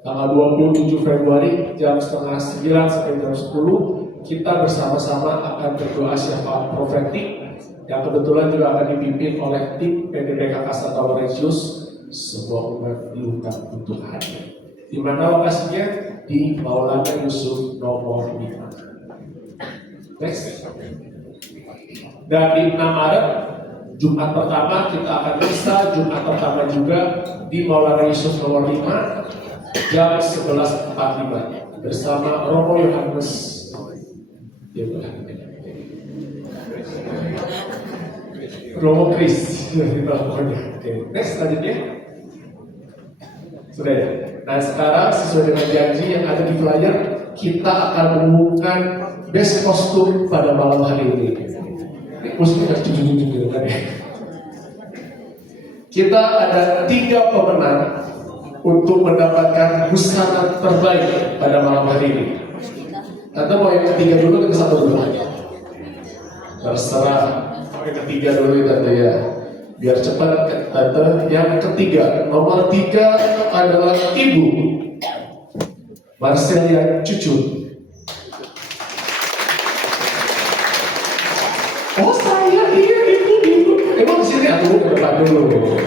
tanggal 27 Februari jam setengah 9 sampai jam 10 kita bersama-sama akan berdoa syafaat profetik yang kebetulan juga akan dipimpin oleh tim PDBKK Santo Laurentius, sebuah umat diundang untuk hadir. Di mana lokasinya? Di Maulana Yusuf nomor 5. Next. Dan di 6 Maret Jumat pertama kita akan bisa Jumat pertama juga di Maulana Yusuf nomor 5 jam 11.45 bersama Romo Yohanes. Romo Chris. Next selanjutnya. Sudah ya. Nah sekarang sesuai dengan janji yang ada di flyer, kita akan mengumumkan best kostum pada malam hari ini. Kostumnya harus jujur-jujur gitu kan ya. Kita ada 3 pemenang untuk mendapatkan busana terbaik pada malam hari ini. Tante mau yang ketiga dulu atau satu dulu? Terserah. Yang ketiga dulu Tante ya. Biar cepat Tante. Yang ketiga, nomor 3 adalah Ibu Marcelia Cucu. Oh saya, iya ibu. Emang sini aku ke depan dulu.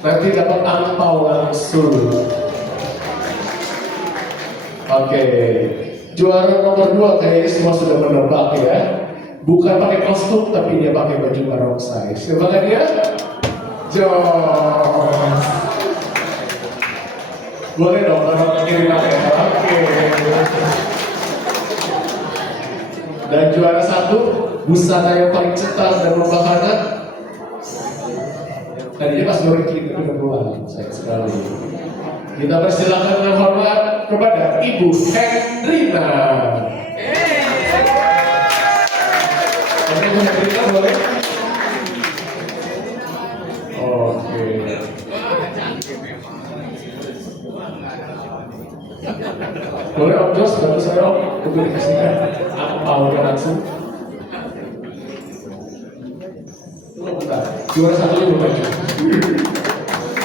Nanti dapat angpau langsung. Oke, juara nomor 2 kayaknya semua sudah menebak ya. Bukan pakai kostum, tapi dia pakai baju barongsai. Silakan dia. Jos. Boleh dong orang pengiriman ya. Oke. Dan juara 1 busana yang paling cetar dan membahana. Tadinya pas goreng kita kebetulan, sayang sekali. Kita persilakan dengan hormat kepada Ibu Hendrina. Ibu Hendrina boleh? Oke. Boleh Om Jos, bantu saya Om untuk dikasihkan angpaunya langsung. Tunggu bentar, juara 1 belum maju.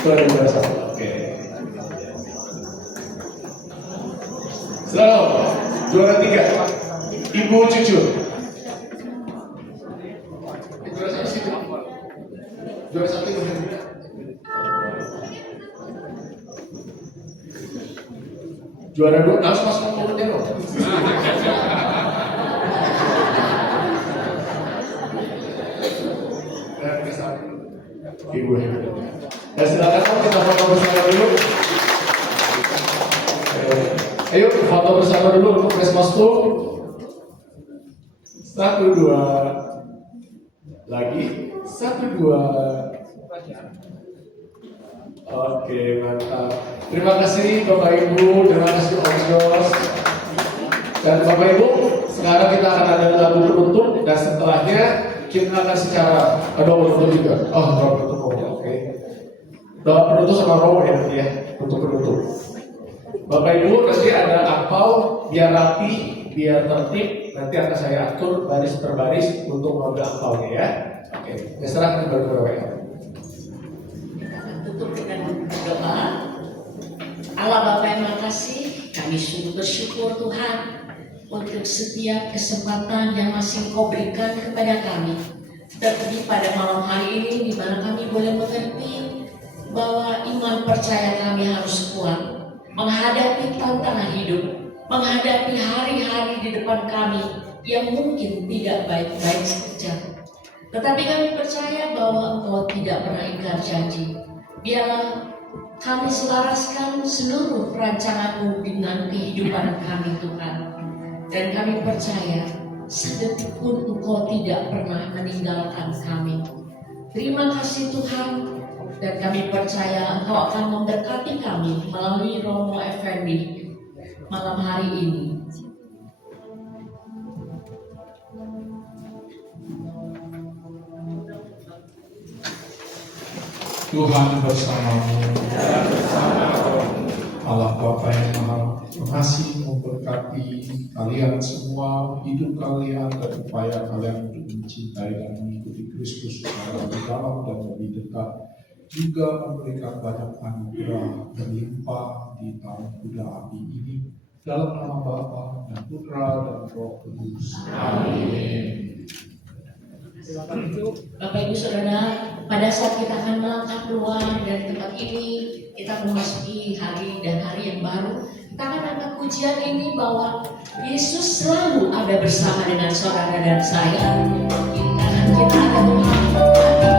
Boleh juara 1, oke. Selamat, juara 3, Ibu Cucu. Juara 1 situ. Juara 1 Ibu Hendrina. Juara 2, harus masuk mulutnya dong. Ibu Hendrina. Ya silakan Om, kita foto bersama dulu. Ayo foto bersama dulu untuk Christmas tuh. 1, 2. Lagi 1, 2. Oke, mantap. Terima kasih Bapak Ibu, terima kasih Om Jos. Dan Bapak Ibu, sekarang kita akan ada lagu penutup dan setelahnya kita akan secara doa penutup juga. Oh, doa penutup, oke. Doa penutup sama roh ya nanti ya untuk penutup. Bapak Ibu, nanti ada angpau biar rapi, biar tertib. Nanti akan saya atur baris per baris untuk mengambil angpaunya ya. Oke, serahkan kepada WA. Tutup dengan doa. Allah Bapa yang makasih, kami sungguh bersyukur Tuhan untuk setiap kesempatan yang masih Kau berikan kepada kami. Terlebih pada malam hari ini di mana kami boleh mengerti bahwa iman percaya kami harus kuat menghadapi tantangan hidup, menghadapi hari-hari di depan kami yang mungkin tidak baik-baik saja. Tetapi kami percaya bahwa Engkau tidak pernah ingkar janji. Biarlah kami selaraskan seluruh rancangan-Mu dengan kehidupan kami Tuhan. Dan kami percaya sedetik pun Engkau tidak pernah meninggalkan kami. Terima kasih Tuhan. Dan kami percaya Engkau akan memberkati kami melalui Romo Effendi malam hari ini. Tuhan bersamamu. Allah Bapa yang Maha Pengasih memberkati kalian semua, hidup kalian dan upaya kalian untuk mencintai dan mengikuti Kristus secara lebih dalam dan lebih dekat, juga memberikan banyak anugerah berlimpah di tahun kuda api ini, dalam nama Bapa dan Putra dan Roh Kudus. Amin. Bapak Ibu Saudara, pada saat kita akan melangkah keluar dari tempat ini, kita memasuki hari dan hari yang baru. Kita akan angkat pujian ini bahwa Yesus selalu ada bersama dengan saudara dan saya. Kita akan bersama yang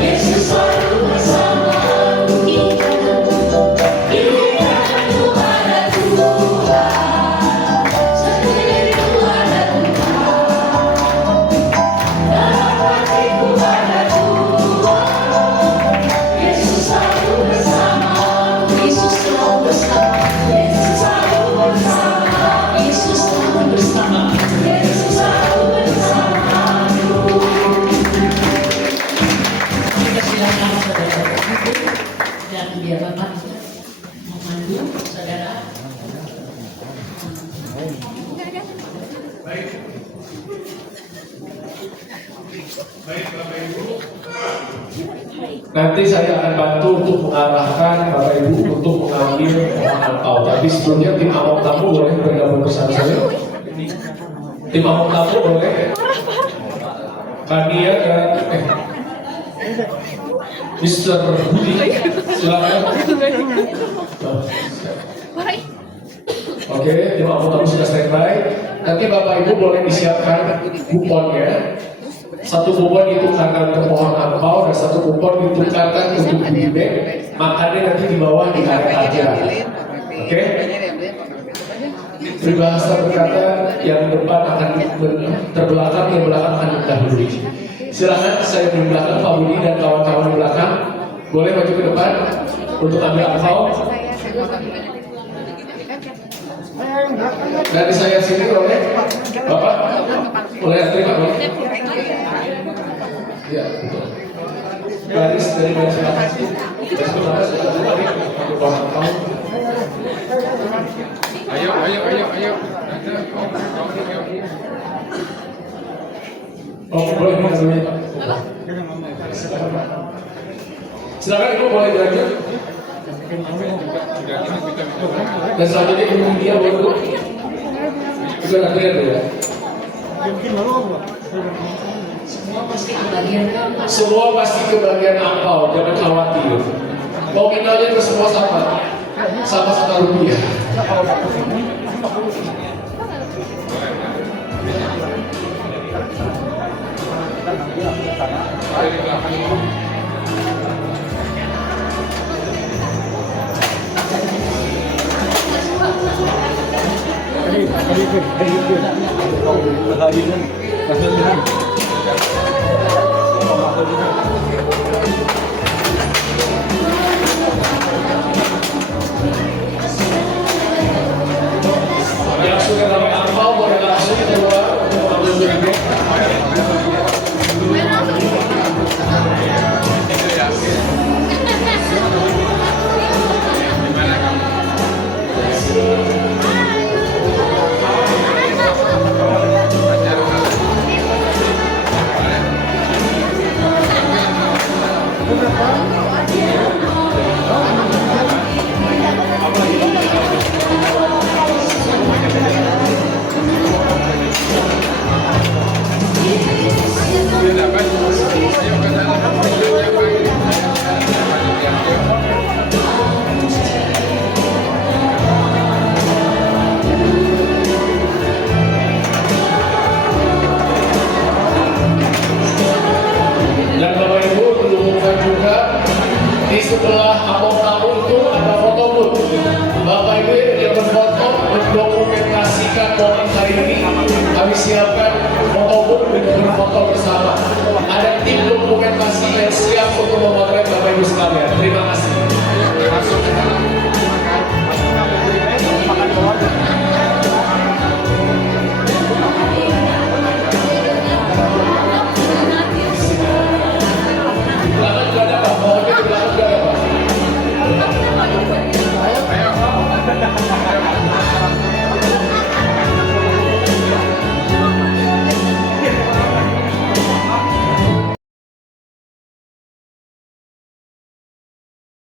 Yesus selalu bersamamu di kananmu ada Tuhan, sendiriku ada Tuhan, dalam hatiku ada Tuhan. Yesus selalu bersamamu, Yesus selalu bersamamu, Yesus selalu bersamamu, Yesus selalu bersamamu, Yesus selalu bersamamu. Kita silakan saudara duduk dan biar Bapak memandu saudara. Baik Bapak Ibu, nanti saya akan bantu untuk mengarahkan Bapak Ibu untuk mengambil pohon angpau. Tapi sebelumnya tim amok tamu boleh bergabung bersama saya. Tim amok tamu boleh. Kania dan Mr. Budi, silakan. Oke, tim amok tamu sudah standby. Nanti Bapak Ibu boleh disiapkan kuponnya. Satu kupon ditukarkan untuk pohon angpau dan satu kupon ditukarkan untuk goodie bag. Makannya nanti di bawah di area aja. Oke? Peribahasa berkata yang depan akan terbelakang, yang belakang akan mendahului. Silakan saya di belakang, Pak Budi dan kawan-kawan di belakang boleh maju ke depan untuk ambil angpau. Dari saya sini boleh, Bapak boleh terima boleh. Ya, betul. Garis dari mana silakan. Garis pertama sudah tadi untuk pohon angpau. Ayo. Oh, boleh mengambilnya Pak. Silakan Ibu boleh dilanjut. Dan selanjutnya Ibu Media boleh Bu. Juga nanti ya. Semua pasti kebagian kan? Semua pasti kebagian angpau, jangan khawatir. Nominalnya itu semua sama, sama rupiah. Yang sudah dapat angpau boleh langsung keluar untuk ambil goodie bag. Dan Bapak Ibu perlu mengumumkan juga di sebelah amok tamu itu ada foto booth. Bapak Ibu yang berfoto mendokumentasikan momen hari ini, kami siapkan foto booth untuk berfoto bersama. Ada tim dokumentasi yang siap untuk memotret Bapak Ibu sekalian.